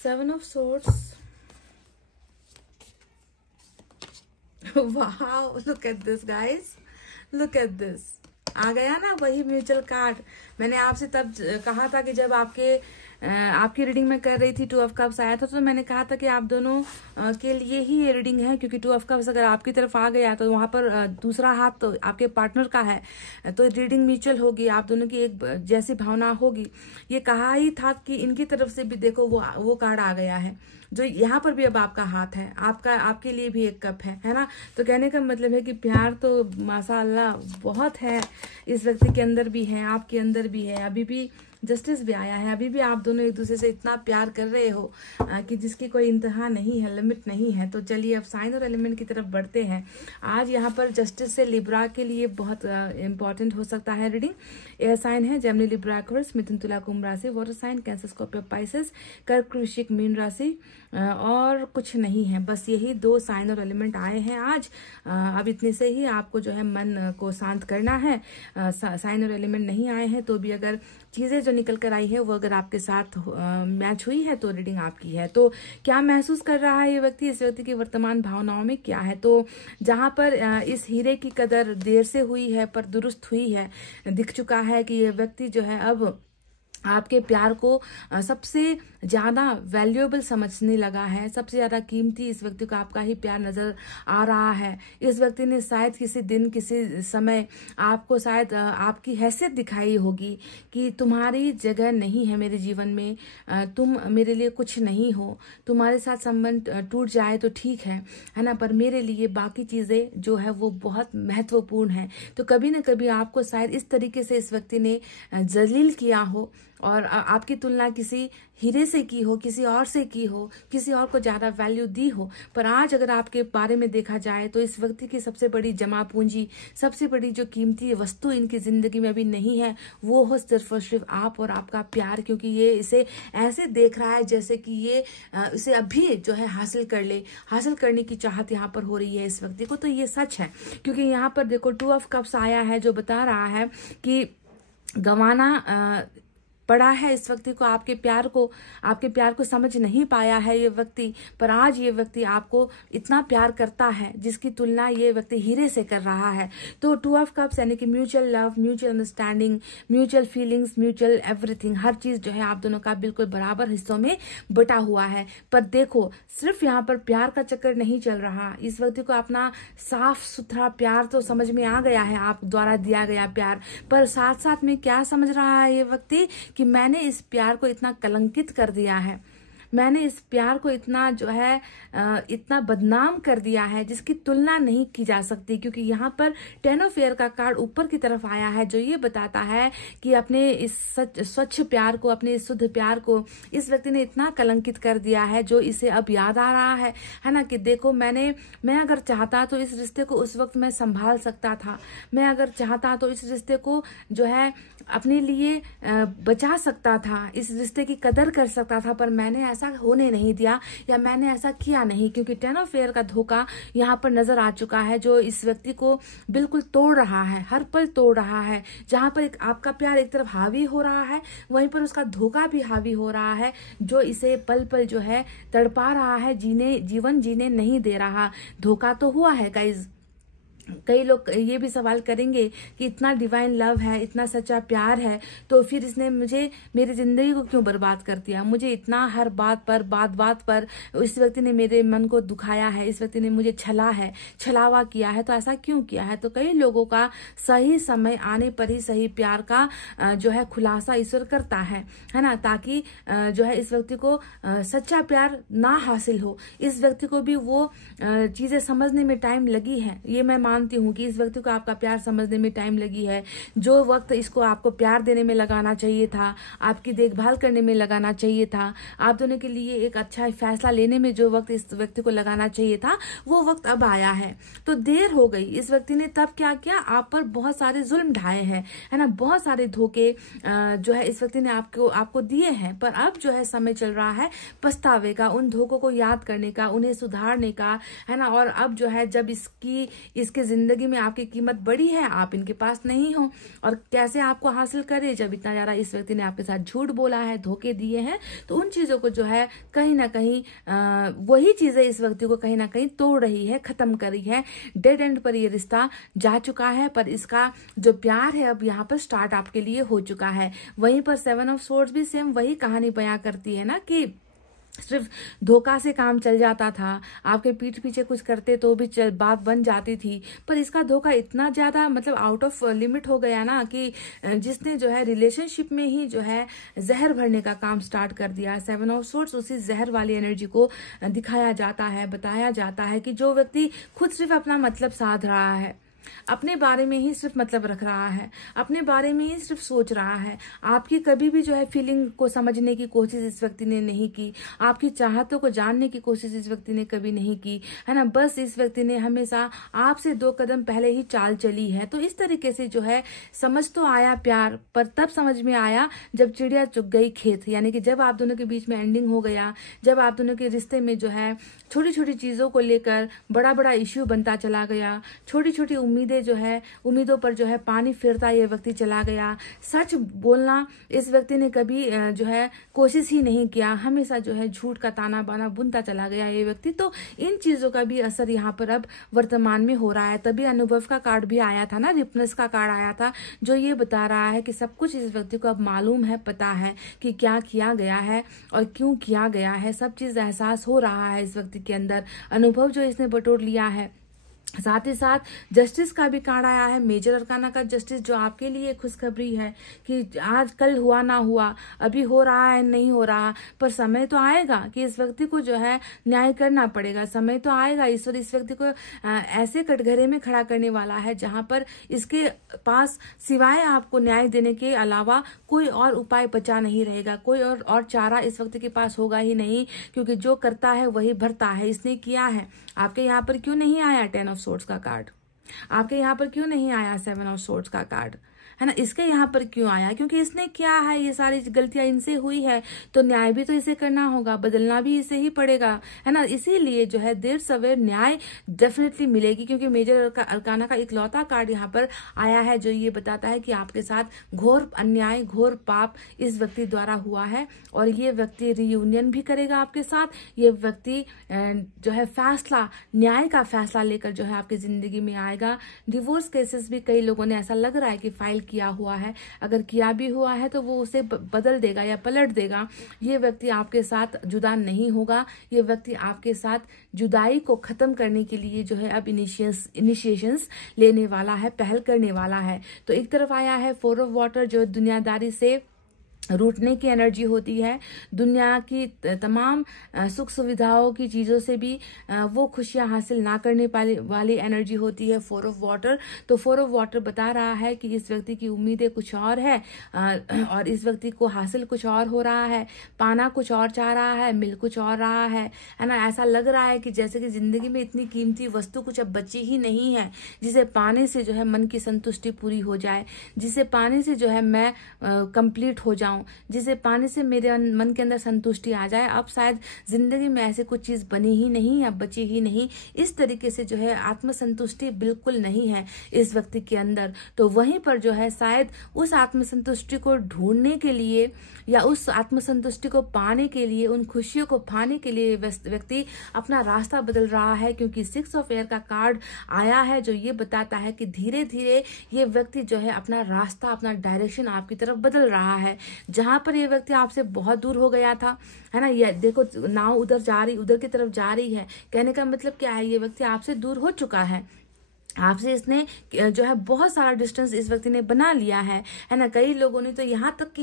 7 of swords. Wow, look at this guys, look at this. आ गया ना वही म्यूचुअल कार्ड। मैंने आपसे तब कहा था कि जब आपकी रीडिंग में कर रही थी 2 ऑफ कप्स आया था, तो मैंने कहा था कि आप दोनों के लिए ही ये रीडिंग है, क्योंकि 2 ऑफ कप्स अगर आपकी तरफ आ गया तो वहां पर दूसरा हाथ तो आपके पार्टनर का है, तो रीडिंग म्यूचुअल होगी, आप दोनों की एक जैसी भावना होगी। ये कहा ही था कि इनकी तरफ से भी देखो वो कार्ड आ गया है, जो यहाँ पर भी अब आपका हाथ है, आपके लिए भी एक कप है ना। तो कहने का मतलब है कि प्यार तो माशाअल्लाह बहुत है, इस व्यक्ति के अंदर भी है, आपके अंदर भी है। अभी भी जस्टिस भी आया है, अभी भी आप दोनों एक दूसरे से इतना प्यार कर रहे हो कि जिसकी कोई इंतहा नहीं है, लिमिट नहीं है। तो चलिए अब साइन और एलिमेंट की तरफ बढ़ते हैं। आज यहाँ पर जस्टिस से लिब्रा के लिए बहुत इंपॉर्टेंट हो सकता है रीडिंग। एयर साइन है जेमिनी, लिब्रा, एक्वेरियस, मिथुन, तुला, कुंभ राशि। Water sign Cancer, Scorpio, Pisces, कर्क, वृश्चिक, मीन राशि। और कुछ नहीं है, बस यही 2 साइन और एलिमेंट आए हैं आज। अब इतने से ही आपको जो है मन को शांत करना है। साइन और एलिमेंट नहीं आए हैं तो भी अगर चीजें जो निकल कर आई है वो अगर आपके साथ मैच हुई है तो रीडिंग आपकी है। तो क्या महसूस कर रहा है ये व्यक्ति, इस व्यक्ति की वर्तमान भावनाओं में क्या है। तो जहां पर इस हीरे की कदर देर से हुई है पर दुरुस्त हुई है, दिख चुका है कि ये व्यक्ति जो है अब आपके प्यार को सबसे ज्यादा वैल्यूएबल समझने लगा है। सबसे ज्यादा कीमती इस व्यक्ति को आपका ही प्यार नजर आ रहा है। इस व्यक्ति ने शायद किसी दिन किसी समय आपको शायद आपकी हैसियत दिखाई होगी कि तुम्हारी जगह नहीं है मेरे जीवन में, तुम मेरे लिए कुछ नहीं हो, तुम्हारे साथ संबंध टूट जाए तो ठीक है ना, पर मेरे लिए बाकी चीजें जो है वो बहुत महत्वपूर्ण है। तो कभी ना कभी आपको शायद इस तरीके से इस व्यक्ति ने जलील किया हो और आपकी तुलना किसी हीरे से की हो, किसी और से की हो, किसी और को ज्यादा वैल्यू दी हो। पर आज अगर आपके बारे में देखा जाए तो इस व्यक्ति की सबसे बड़ी जमा पूंजी, सबसे बड़ी जो कीमती वस्तु इनकी जिंदगी में अभी नहीं है, वो हो सिर्फ और सिर्फ आप और आपका प्यार। क्योंकि ये इसे ऐसे देख रहा है जैसे कि ये इसे अभी जो है हासिल कर ले, हासिल करने की चाहत यहाँ पर हो रही है इस व्यक्ति को। तो ये सच है, क्योंकि यहाँ पर देखो 2 ऑफ कप्स आया है जो बता रहा है कि गंवाना पड़ा है इस व्यक्ति को। आपके प्यार को समझ नहीं पाया है ये व्यक्ति, पर आज ये व्यक्ति आपको इतना प्यार करता है जिसकी तुलना ये व्यक्ति हीरे से कर रहा है। तो 2 ऑफ कप्स यानी कि mutual love, mutual understanding, mutual feelings, mutual everything, हर चीज जो है आप दोनों का बिल्कुल बराबर हिस्सों में बटा हुआ है। पर देखो सिर्फ यहाँ पर प्यार का चक्कर नहीं चल रहा, इस व्यक्ति को अपना साफ सुथरा प्यार तो समझ में आ गया है, आप द्वारा दिया गया प्यार, पर साथ साथ में क्या समझ रहा है ये व्यक्ति कि मैंने इस प्यार को इतना कलंकित कर दिया है, मैंने इस प्यार को इतना जो है इतना बदनाम कर दिया है जिसकी तुलना नहीं की जा सकती। क्योंकि यहाँ पर 10 ऑफ एयर का कार्ड ऊपर की तरफ आया है जो ये बताता है कि अपने इस स्वच्छ प्यार को, अपने इस शुद्ध प्यार को इस व्यक्ति ने इतना कलंकित कर दिया है जो इसे अब याद आ रहा है ना, कि देखो मैं अगर चाहता तो इस रिश्ते को उस वक्त मैं संभाल सकता था, मैं अगर चाहता तो इस रिश्ते को जो है अपने लिए बचा सकता था, इस रिश्ते की कदर कर सकता था, पर मैंने ऐसा होने नहीं दिया या मैंने ऐसा किया नहीं। क्योंकि 10 ऑफ एयर का धोखा यहाँ पर नजर आ चुका है जो इस व्यक्ति को बिल्कुल तोड़ रहा है, हर पल तोड़ रहा है। जहां पर आपका प्यार एक तरफ हावी हो रहा है, वहीं पर उसका धोखा भी हावी हो रहा है जो इसे पल पल जो है तड़पा रहा है, जीवन जीने नहीं दे रहा। धोखा तो हुआ है गाइज, कई लोग ये भी सवाल करेंगे कि इतना डिवाइन लव है, इतना सच्चा प्यार है, तो फिर इसने मुझे मेरी जिंदगी को क्यों बर्बाद कर दिया, मुझे इतना हर बात पर इस व्यक्ति ने मेरे मन को दुखाया है, इस व्यक्ति ने मुझे छलावा किया है, तो ऐसा क्यों किया है। तो कई लोगों का सही समय आने पर ही सही प्यार का जो है खुलासा ईश्वर करता है ना, ताकि जो है इस व्यक्ति को सच्चा प्यार ना हासिल हो, इस व्यक्ति को भी वो चीजें समझने में टाइम लगी है। ये मैं मानती हूँ कि इस व्यक्ति को आपका प्यार समझने में टाइम लगी है। जो वक्त इसको आपको प्यार देने में लगाना चाहिए था, आपकी देखभाल करने में लगाना चाहिए था, आप दोनों के लिए एक अच्छा फैसला लेने में जो वक्त इस व्यक्ति को लगाना चाहिए था, वो वक्त अब आया है। तो देर हो गई। इस व्यक्ति ने तब क्या किया, आप पर बहुत सारे जुल्म ढाए हैं, है ना, बहुत सारे धोखे जो है इस व्यक्ति ने आपको दिए हैं। पर अब जो है समय चल रहा है पछतावे का, उन धोखों को याद करने का, उन्हें सुधारने का, है ना। और अब जो है जब इसके जिंदगी में आपकी कीमत बढ़ी है, आप इनके पास नहीं हो, और कैसे आपको हासिल करे, जब इतना ज्यादा इस व्यक्ति ने आपके साथ झूठ बोला है, धोखे दिए हैं, तो उन चीजों को जो है कहीं ना कहीं वही चीजें इस व्यक्ति को कहीं ना कहीं तोड़ रही है, खत्म कर रही है। डेड एंड पर ये रिश्ता जा चुका है, पर इसका जो प्यार है अब यहाँ पर स्टार्ट आपके लिए हो चुका है। वहीं पर 7 ऑफ सोर्ड्स भी सेम वही कहानी बयां करती है ना, कि सिर्फ धोखा से काम चल जाता था, आपके पीठ पीछे कुछ करते तो भी बात बन जाती थी, पर इसका धोखा इतना ज्यादा मतलब आउट ऑफ लिमिट हो गया ना, कि जिसने जो है रिलेशनशिप में ही जो है जहर भरने का काम स्टार्ट कर दिया। 7 ऑफ सोर्ड्स उसी जहर वाली एनर्जी को दिखाया जाता है, बताया जाता है कि जो व्यक्ति खुद सिर्फ अपना मतलब साध रहा है, अपने बारे में ही सिर्फ मतलब रख रहा है, अपने बारे में ही सिर्फ सोच रहा है, आपकी कभी भी जो है फीलिंग को समझने की कोशिश इस व्यक्ति ने नहीं की, आपकी चाहतों को जानने की कोशिश इस व्यक्ति ने कभी नहीं की, है ना। बस इस व्यक्ति ने हमेशा आपसे 2 कदम पहले ही चाल चली है। तो इस तरीके से जो है समझ तो आया प्यार, पर तब समझ में आया जब चिड़िया चुग गई खेत, यानी कि जब आप दोनों के बीच में एंडिंग हो गया, जब आप दोनों के रिश्ते में जो है छोटी छोटी चीजों को लेकर बड़ा बड़ा इश्यू बनता चला गया, छोटी छोटी उम्मीदों पर जो है पानी फिरता ये व्यक्ति चला गया। सच बोलना इस व्यक्ति ने कभी जो है कोशिश ही नहीं किया, हमेशा जो है झूठ का ताना बाना बुनता चला गया ये व्यक्ति। तो इन चीजों का भी असर यहाँ पर अब वर्तमान में हो रहा है। तभी अनुभव का कार्ड भी आया था ना, रिपनेस का कार्ड आया था, जो ये बता रहा है कि सब कुछ इस व्यक्ति को अब मालूम है, पता है कि क्या किया गया है और क्यों किया गया है। सब चीज एहसास हो रहा है इस व्यक्ति के अंदर, अनुभव जो इसने बटोर लिया है। साथ ही साथ जस्टिस का भी कार्ड आया है, मेजर अरकाना का जस्टिस, जो आपके लिए खुशखबरी है कि आज कल हुआ ना हुआ, अभी हो रहा है नहीं हो रहा, पर समय तो आएगा कि इस व्यक्ति को जो है न्याय करना पड़ेगा। समय तो आएगा, ईश्वर इस व्यक्ति को ऐसे कटघरे में खड़ा करने वाला है जहां पर इसके पास सिवाय आपको न्याय देने के अलावा कोई और उपाय बचा नहीं रहेगा, कोई और चारा इस व्यक्ति के पास होगा ही नहीं, क्योंकि जो करता है वही भरता है। इसने किया है। आपके यहाँ पर क्यों नहीं आया 10 ऑफ सोर्ड्स का कार्ड, आपके यहाँ पर क्यों नहीं आया 7 ऑफ सोर्ड्स का कार्ड, है ना। इसके यहाँ पर क्यों आया, क्योंकि इसने क्या है, ये सारी गलतियां इनसे हुई है, तो न्याय भी तो इसे करना होगा, बदलना भी इसे ही पड़ेगा, है ना। इसीलिए जो है देर सवेर न्याय डेफिनेटली मिलेगी, क्योंकि मेजर अरकाना का इकलौता कार्ड यहाँ पर आया है जो ये बताता है कि आपके साथ घोर अन्याय, घोर पाप इस व्यक्ति द्वारा हुआ है, और ये व्यक्ति रियूनियन भी करेगा आपके साथ। ये व्यक्ति जो है फैसला, न्याय का फैसला लेकर जो है आपकी जिंदगी में आएगा। डिवोर्स केसेस भी कई लोगों ने ऐसा लग रहा है कि फाइल किया हुआ है, अगर किया भी हुआ है तो वो उसे बदल देगा या पलट देगा। ये व्यक्ति आपके साथ जुदा नहीं होगा, ये व्यक्ति आपके साथ जुदाई को खत्म करने के लिए जो है अब इनिशिएशंस लेने वाला है, पहल करने वाला है। तो एक तरफ आया है 4 ऑफ वाटर, जो दुनियादारी से रूठने की एनर्जी होती है, दुनिया की तमाम सुख सुविधाओं की चीजों से भी वो खुशियां हासिल ना करने वाली एनर्जी होती है 4 ऑफ वाटर। तो 4 ऑफ वाटर बता रहा है कि इस व्यक्ति की उम्मीदें कुछ और है और इस व्यक्ति को हासिल कुछ और हो रहा है, पाना कुछ और चाह रहा है, मिल कुछ और रहा है ना। ऐसा लग रहा है कि जैसे कि जिंदगी में इतनी कीमती वस्तु कुछ अब बची ही नहीं है जिसे पाने से जो है मन की संतुष्टि पूरी हो जाए, जिसे पाने से जो है मैं कंप्लीट हो जाऊं, जाऊं, जिसे पाने से मेरे मन के अंदर संतुष्टि आ जाए, अब शायद जिंदगी में ऐसी कुछ चीज बनी ही नहीं या बची ही नहीं। इस तरीके से जो है आत्मसंतुष्टि बिल्कुल नहीं है इस व्यक्ति के अंदर। तो वहीं पर जो है शायद उस आत्मसंतुष्टि को ढूंढने के लिए या उस आत्मसंतुष्टि को पाने के लिए, उन खुशियों को पाने के लिए व्यक्ति अपना रास्ता बदल रहा है, क्योंकि 6 ऑफ एयर का कार्ड आया है जो ये बताता है कि धीरे धीरे ये व्यक्ति जो है अपना रास्ता, अपना डायरेक्शन आपकी तरफ बदल रहा है। जहां पर ये व्यक्ति आपसे बहुत दूर हो गया था, है ना, ये देखो नाव उधर जा रही, उधर की तरफ जा रही है। कहने का मतलब क्या है, ये व्यक्ति आपसे दूर हो चुका है, आपसे इसने जो है बहुत सारा डिस्टेंस इस व्यक्ति ने बना लिया है ना। कई लोगों ने तो यहाँ तक की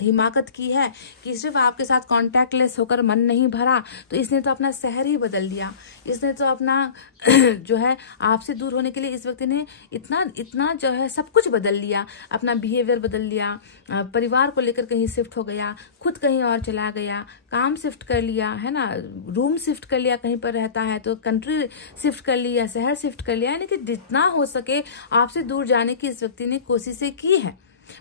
हिमाकत की है कि सिर्फ आपके साथ कॉन्टैक्टलेस होकर मन नहीं भरा, तो इसने तो अपना शहर ही बदल दिया, इसने तो अपना जो है आपसे दूर होने के लिए इस व्यक्ति ने इतना जो है सब कुछ बदल लिया, अपना बिहेवियर बदल लिया, परिवार को लेकर कहीं शिफ्ट हो गया, खुद कहीं और चला गया, काम शिफ्ट कर लिया, है ना, रूम शिफ्ट कर लिया, कहीं पर रहता है तो कंट्री शिफ्ट कर लिया, शहर शिफ्ट कर लिया, यानी कि जितना हो सके आपसे दूर जाने की इस व्यक्ति ने कोशिशें की है।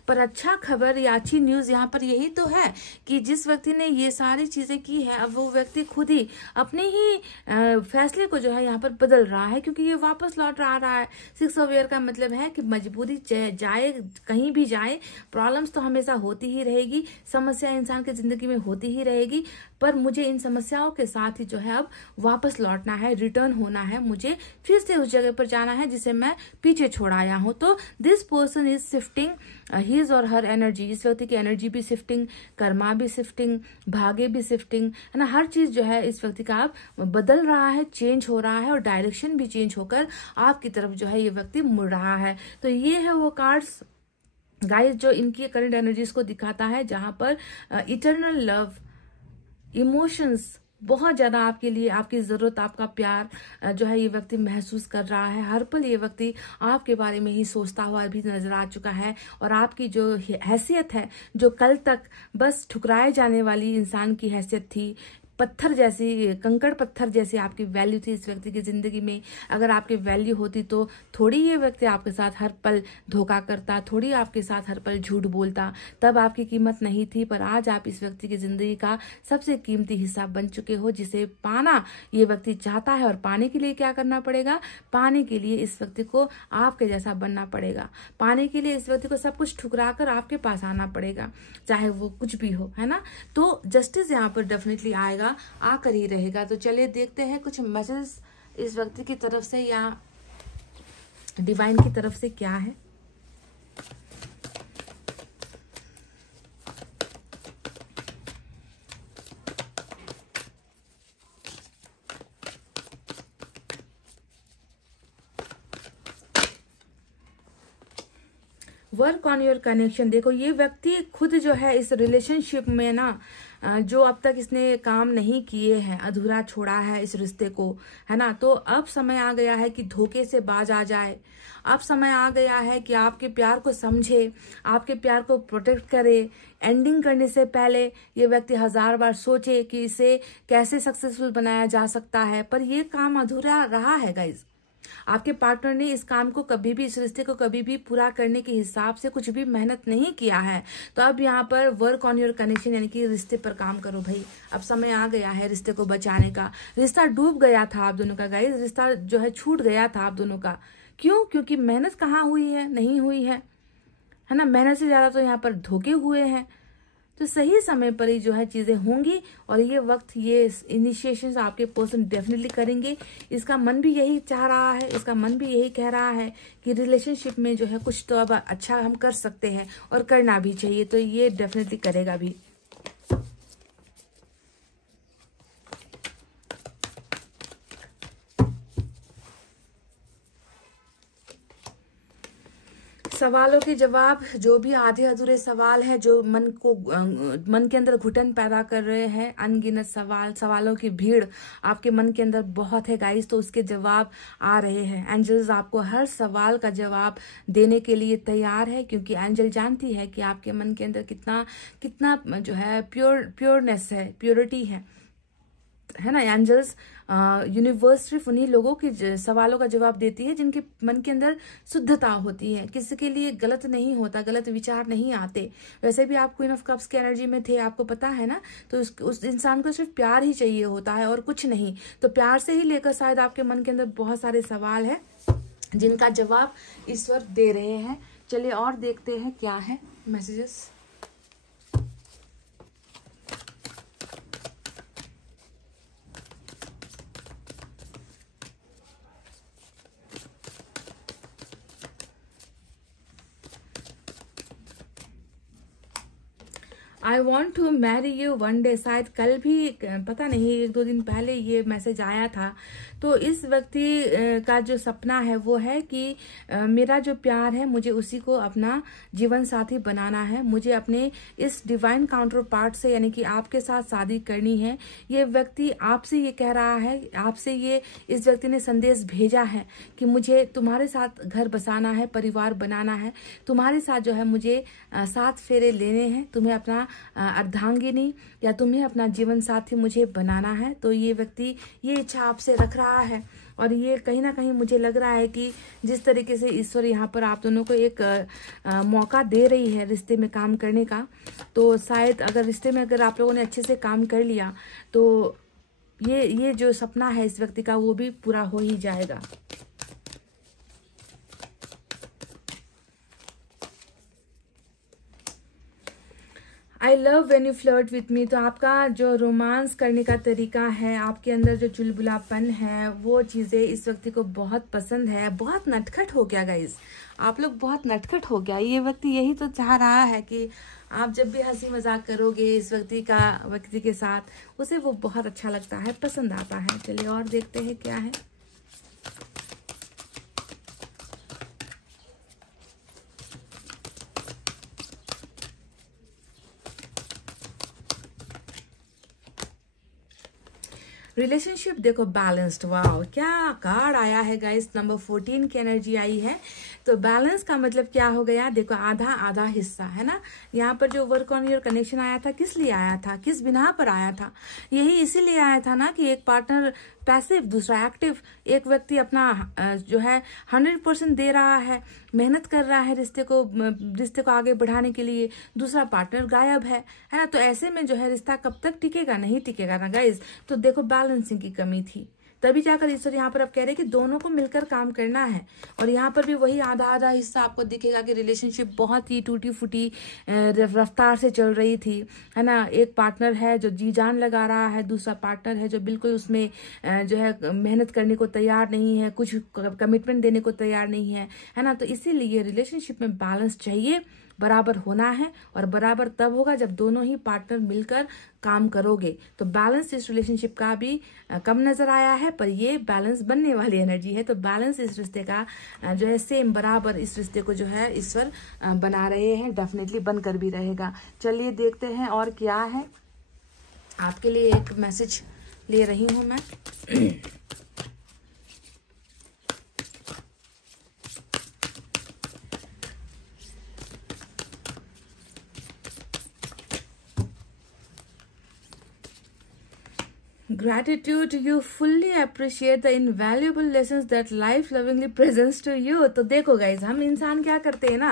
पर अच्छा खबर या अच्छी न्यूज यहाँ पर यही तो है कि जिस व्यक्ति ने ये सारी चीजें की है, अब वो व्यक्ति खुद ही अपने ही फैसले को जो है यहाँ पर बदल रहा है, क्योंकि ये वापस लौट रहा है। 6 ऑफ एयर का मतलब है कि मजबूरी जाए कहीं भी जाए, प्रॉब्लम्स तो हमेशा होती ही रहेगी, समस्या इंसान की जिंदगी में होती ही रहेगी, पर मुझे इन समस्याओं के साथ ही जो है अब वापस लौटना है, रिटर्न होना है, मुझे फिर से उस जगह पर जाना है जिसे मैं पीछे छोड़ आया हूं। तो this person is shifting his और हर एनर्जी, इस व्यक्ति की एनर्जी भी शिफ्टिंग, कर्मा भी शिफ्टिंग, भाग्य भी शिफ्टिंग, है ना, हर चीज जो है इस व्यक्ति का अब बदल रहा है, चेंज हो रहा है, और डायरेक्शन भी चेंज होकर आपकी तरफ जो है ये व्यक्ति मुड़ रहा है। तो ये है वो कार्ड्स गाइस जो इनकी करंट एनर्जीज को दिखाता है, जहां पर इटर्नल लव, इमोशंस बहुत ज्यादा आपके लिए, आपकी जरूरत, आपका प्यार जो है ये व्यक्ति महसूस कर रहा है। हर पल ये व्यक्ति आपके बारे में ही सोचता हुआ भी नजर आ चुका है, और आपकी जो हैसियत है, जो कल तक बस ठुकराए जाने वाली इंसान की हैसियत थी, पत्थर जैसी, कंकड़ पत्थर जैसी आपकी वैल्यू थी इस व्यक्ति की जिंदगी में, अगर आपकी वैल्यू होती तो थोड़ी ये व्यक्ति आपके साथ हर पल धोखा करता, थोड़ी आपके साथ हर पल झूठ बोलता, तब आपकी कीमत नहीं थी। पर आज आप इस व्यक्ति की जिंदगी का सबसे कीमती हिस्सा बन चुके हो, जिसे पाना ये व्यक्ति चाहता है। और पाने के लिए क्या करना पड़ेगा, पाने के लिए इस व्यक्ति को आपके जैसा बनना पड़ेगा, पाने के लिए इस व्यक्ति को सब कुछ ठुकरा कर आपके पास आना पड़ेगा, चाहे वो कुछ भी हो, है ना। तो जस्टिस यहाँ पर डेफिनेटली आएगा, आकर ही रहेगा। तो चलिए देखते हैं कुछ मैसेज इस व्यक्ति की तरफ से या डिवाइन की तरफ से क्या है। Work on your connection. देखो ये व्यक्ति खुद जो है इस रिलेशनशिप में ना, जो अब तक इसने काम नहीं किए हैं, अधूरा छोड़ा है इस रिश्ते को, है ना, तो अब समय आ गया है कि धोखे से बाज आ जाए। अब समय आ गया है कि आपके प्यार को समझे, आपके प्यार को प्रोटेक्ट करे। एंडिंग करने से पहले ये व्यक्ति 1000 बार सोचे कि इसे कैसे सक्सेसफुल बनाया जा सकता है, पर ये काम अधूरा रहा है गाइज। आपके पार्टनर ने इस काम को कभी भी, इस रिश्ते को कभी भी पूरा करने के हिसाब से कुछ भी मेहनत नहीं किया है। तो अब यहाँ पर वर्क ऑन योर कनेक्शन, यानी कि रिश्ते पर काम करो भाई। अब समय आ गया है रिश्ते को बचाने का। रिश्ता डूब गया था आप दोनों का गाइस, रिश्ता जो है छूट गया था आप दोनों का। क्यों? क्योंकि मेहनत कहाँ हुई है, नहीं हुई है ना। मेहनत से ज्यादा तो यहाँ पर धोखे हुए हैं। तो सही समय पर ही जो है चीजें होंगी, और ये वक्त, ये इनिशिएशन आपके पर्सन डेफिनेटली करेंगे। इसका मन भी यही चाह रहा है, इसका मन भी यही कह रहा है कि रिलेशनशिप में जो है कुछ तो अब अच्छा हम कर सकते हैं, और करना भी चाहिए। तो ये डेफिनेटली करेगा भी। सवालों के जवाब, जो भी आधे अधूरे सवाल है, जो मन के अंदर घुटन पैदा कर रहे हैं, अनगिनत सवालों की भीड़ आपके मन के अंदर बहुत है गाइस, तो उसके जवाब आ रहे हैं। एंजल्स आपको हर सवाल का जवाब देने के लिए तैयार है, क्योंकि एंजल जानती है कि आपके मन के अंदर कितना जो है प्योरनेस है, प्योरिटी है। है ना, एंजल्स यूनिवर्स सिर्फ उन्हीं लोगों के सवालों का जवाब देती है जिनके मन के अंदर शुद्धता होती है। किसी के लिए गलत नहीं होता, गलत विचार नहीं आते। वैसे भी आप क्वीन ऑफ कप्स की एनर्जी में थे, आपको पता है ना, तो उस इंसान को सिर्फ प्यार ही चाहिए होता है और कुछ नहीं। तो प्यार से ही लेकर शायद आपके मन के अंदर बहुत सारे सवाल है जिनका जवाब ईश्वर दे रहे हैं। चलिए और देखते हैं क्या है messages. I want to marry you one day, शायद कल भी, पता नहीं, 1-2 दिन पहले ये मैसेज आया था। तो इस व्यक्ति का जो सपना है वो है कि मेरा जो प्यार है मुझे उसी को अपना जीवन साथी बनाना है, मुझे अपने इस डिवाइन काउंटर पार्ट से यानी कि आपके साथ शादी करनी है। ये व्यक्ति आपसे ये कह रहा है, आपसे ये इस व्यक्ति ने संदेश भेजा है कि मुझे तुम्हारे साथ घर बसाना है, परिवार बनाना है, तुम्हारे साथ जो है मुझे 7 फेरे लेने हैं, तुम्हें अपना अर्धांगिनी या तुम्हें अपना जीवन साथी मुझे बनाना है। तो ये व्यक्ति ये इच्छा आपसे रख रहा है और ये कहीं ना कहीं मुझे लग रहा है कि जिस तरीके से ईश्वर यहाँ पर आप दोनों को एक मौका दे रही है रिश्ते में काम करने का, तो शायद अगर रिश्ते में अगर आप लोगों ने अच्छे से काम कर लिया तो ये जो सपना है इस व्यक्ति का वो भी पूरा हो ही जाएगा। I love when you flirt with me, तो आपका जो रोमांस करने का तरीका है, आपके अंदर जो चुलबुलापन है, वो चीज़ें इस व्यक्ति को बहुत पसंद है। बहुत नटखट हो गया गाइस, आप लोग बहुत नटखट हो गया। ये व्यक्ति यही तो चाह रहा है कि आप जब भी हंसी मजाक करोगे इस व्यक्ति के साथ, उसे वो बहुत अच्छा लगता है, पसंद आता है। चलिए और देखते हैं क्या है। रिलेशनशिप देखो बैलेंस्ड, वाह क्या कार्ड आया है गाइस, नंबर 14 की एनर्जी आई है। तो बैलेंस का मतलब क्या हो गया, देखो आधा आधा हिस्सा है ना। यहाँ पर जो वर्क ऑन योर कनेक्शन आया था, किस लिए आया था, किस बिना पर आया था, यही इसीलिए आया था ना कि एक पार्टनर पैसिव, दूसरा एक्टिव। एक व्यक्ति अपना जो है 100% दे रहा है, मेहनत कर रहा है रिश्ते को आगे बढ़ाने के लिए, दूसरा पार्टनर गायब है ना। तो ऐसे में जो है रिश्ता कब तक टिकेगा, नहीं टिकेगा ना गाइज। तो देखो बैलेंसिंग की कमी थी, तभी जाकर ईश्वर यहाँ पर अब कह रहे हैं कि दोनों को मिलकर काम करना है। और यहाँ पर भी वही आधा आधा हिस्सा आपको दिखेगा कि रिलेशनशिप बहुत ही टूटी फूटी रफ्तार से चल रही थी, है ना। एक पार्टनर है जो जी जान लगा रहा है, दूसरा पार्टनर है जो बिल्कुल उसमें जो है मेहनत करने को तैयार नहीं है, कुछ कमिटमेंट देने को तैयार नहीं है ना। तो इसीलिए रिलेशनशिप में बैलेंस चाहिए, बराबर होना है। और बराबर तब होगा जब दोनों ही पार्टनर मिलकर काम करोगे। तो बैलेंस इस रिलेशनशिप का भी कम नजर आया है, पर ये बैलेंस बनने वाली एनर्जी है। तो बैलेंस इस रिश्ते का जो है सेम बराबर इस रिश्ते को जो है ईश्वर बना रहे हैं, डेफिनेटली बनकर भी रहेगा। चलिए देखते हैं और क्या है। आपके लिए एक मैसेज ले रही हूं मैं। Gratitude, you fully appreciate the invaluable lessons that life lovingly presents to you। तो देखो गाइज, हम इंसान क्या करते हैं ना,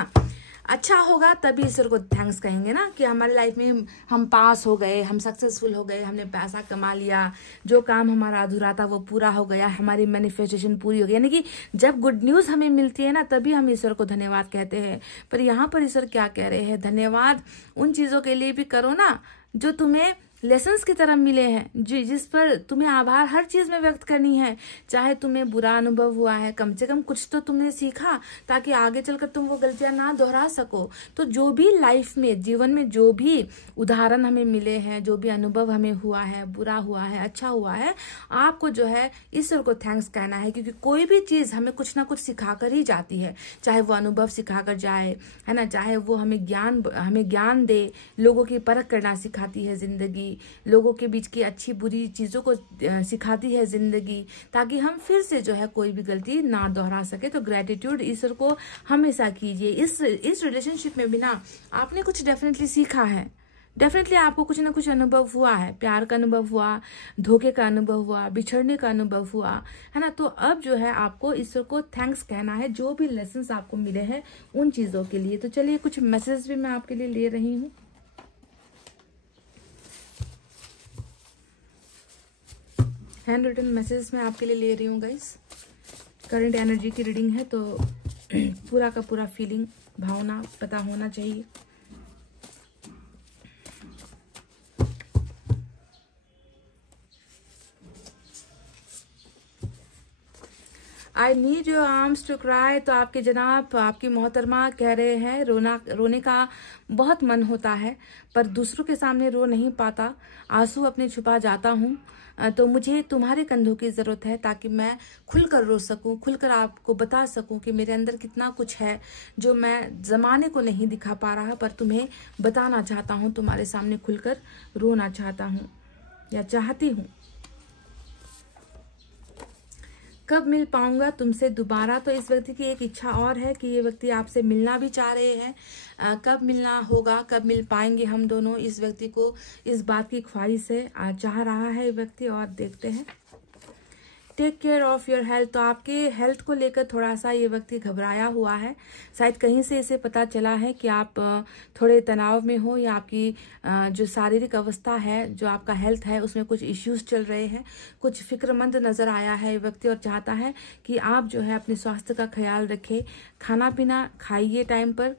अच्छा होगा तभी ईश्वर को थैंक्स कहेंगे ना, कि हमारी लाइफ में हम पास हो गए, हम सक्सेसफुल हो गए, हमने पैसा कमा लिया, जो काम हमारा अधूरा था वो पूरा हो गया, हमारी मैनिफेस्टेशन पूरी हो गई। यानी कि जब गुड न्यूज हमें मिलती है ना, तभी हम ईश्वर को धन्यवाद कहते हैं। पर यहाँ पर ईश्वर क्या कह रहे हैं, धन्यवाद उन चीजों के लिए भी करो ना जो तुम्हें लेसन्स की तरह मिले हैं, जिस पर तुम्हें आभार हर चीज में व्यक्त करनी है। चाहे तुम्हें बुरा अनुभव हुआ है, कम से कम कुछ तो तुमने सीखा, ताकि आगे चलकर तुम वो गलतियां ना दोहरा सको। तो जो भी लाइफ में, जीवन में जो भी उदाहरण हमें मिले हैं, जो भी अनुभव हमें हुआ है, बुरा हुआ है, अच्छा हुआ है, आपको जो है ईश्वर को थैंक्स कहना है। क्योंकि कोई भी चीज हमें कुछ ना कुछ सिखाकर ही जाती है, चाहे वो अनुभव सिखाकर जाए, है ना, चाहे वो हमें ज्ञान दे, लोगों की परख करना सिखाती है जिंदगी, लोगों के बीच की अच्छी बुरी चीजों को सिखाती है जिंदगी, ताकि हम फिर से जो है कोई भी गलती ना दोहरा सके। तो ग्रेटिट्यूड ईश्वर को हमेशा कीजिए। इस रिलेशनशिप में भी ना आपने कुछ डेफिनेटली सीखा है, डेफिनेटली आपको कुछ ना कुछ अनुभव हुआ है, प्यार का अनुभव हुआ, धोखे का अनुभव हुआ, बिछड़ने का अनुभव हुआ है ना। तो अब जो है आपको ईश्वर को थैंक्स कहना है जो भी लेसन्स आपको मिले हैं उन चीजों के लिए। तो चलिए कुछ मैसेज भी मैं आपके लिए ले रही हूँ। हैंड रिटन मैसेज मैं आपके लिए ले रही हूँ गाइस। करंट एनर्जी की रीडिंग है तो पूरा का पूरा फीलिंग, भावना पता होना चाहिए। I need your arms to cry. तो आपके जनाब, आपकी मोहतरमा कह रहे हैं रोने का बहुत मन होता है पर दूसरों के सामने रो नहीं पाता, आंसू अपने छुपा जाता हूँ। तो मुझे तुम्हारे कंधों की ज़रूरत है ताकि मैं खुलकर रो सकूं, खुलकर आपको बता सकूं कि मेरे अंदर कितना कुछ है जो मैं ज़माने को नहीं दिखा पा रहा पर तुम्हें बताना चाहता हूं, तुम्हारे सामने खुलकर रोना चाहता हूं या चाहती हूं। कब मिल पाऊंगा तुमसे दोबारा। तो इस व्यक्ति की एक इच्छा और है कि ये व्यक्ति आपसे मिलना भी चाह रहे हैं। कब मिलना होगा, कब मिल पाएंगे हम दोनों, इस व्यक्ति को इस बात की ख्वाहिश है, चाह रहा है ये व्यक्ति। और देखते हैं take care of your health. तो आपके हेल्थ को लेकर थोड़ा सा ये व्यक्ति घबराया हुआ है। शायद कहीं से इसे पता चला है कि आप थोड़े तनाव में हो या आपकी जो शारीरिक अवस्था है, जो आपका हेल्थ है उसमें कुछ इश्यूज चल रहे हैं। कुछ फिक्रमंद नजर आया है ये व्यक्ति और चाहता है कि आप जो है अपने स्वास्थ्य का ख्याल रखें, खाना पीना खाइए टाइम पर।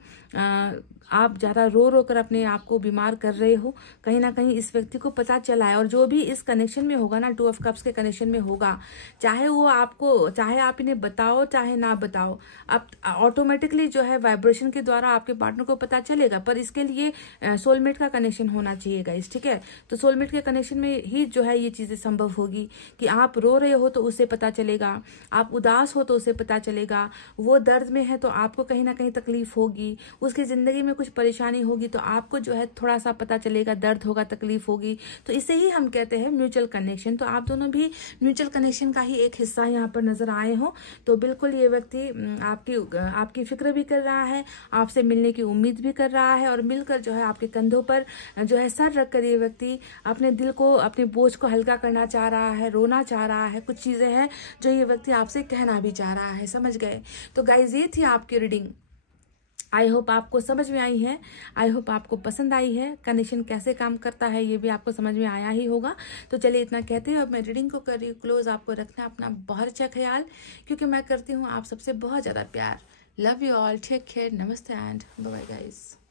आप ज़्यादा रो कर अपने आप को बीमार कर रहे हो, कहीं ना कहीं इस व्यक्ति को पता चला है। और जो भी इस कनेक्शन में होगा ना, 2 ऑफ कप्स के कनेक्शन में होगा, चाहे वो आपको, चाहे आप इन्हें बताओ चाहे ना बताओ, अब ऑटोमेटिकली जो है वाइब्रेशन के द्वारा आपके पार्टनर को पता चलेगा। पर इसके लिए सोलमेट का कनेक्शन होना चाहिए गाइस, ठीक है। तो सोलमेट के कनेक्शन में ही जो है ये चीजें संभव होगी कि आप रो रहे हो तो उसे पता चलेगा, आप उदास हो तो उसे पता चलेगा, वो दर्द में है तो आपको कहीं ना कहीं तकलीफ होगी, उसकी जिंदगी में कुछ परेशानी होगी तो आपको जो है थोड़ा सा पता चलेगा, दर्द होगा, तकलीफ होगी। तो इसे ही हम कहते हैं म्यूचुअल कनेक्शन। तो आप दोनों भी म्यूचुअल कनेक्शन का ही एक हिस्सा यहाँ पर नजर आए हो। तो बिल्कुल ये व्यक्ति आपकी फिक्र भी कर रहा है, आपसे मिलने की उम्मीद भी कर रहा है और मिलकर जो है आपके कंधों पर जो है सर रखकर ये व्यक्ति अपने दिल को, अपने बोझ को हल्का करना चाह रहा है, रोना चाह रहा है। कुछ चीजें हैं जो ये व्यक्ति आपसे कहना भी चाह रहा है, समझ गए। तो गाइज ये थी आपकी रीडिंग। आई होप आपको समझ में आई है, आई होप आपको पसंद आई है, कनेक्शन कैसे काम करता है ये भी आपको समझ में आया ही होगा। तो चलिए इतना कहते हैं अब मैं रीडिंग को कर रही हूँ क्लोज। आपको रखना अपना बहुत अच्छा ख्याल, क्योंकि मैं करती हूँ आप सबसे बहुत ज़्यादा प्यार। Love you all, take care, नमस्ते एंड बाय बाय गाइस।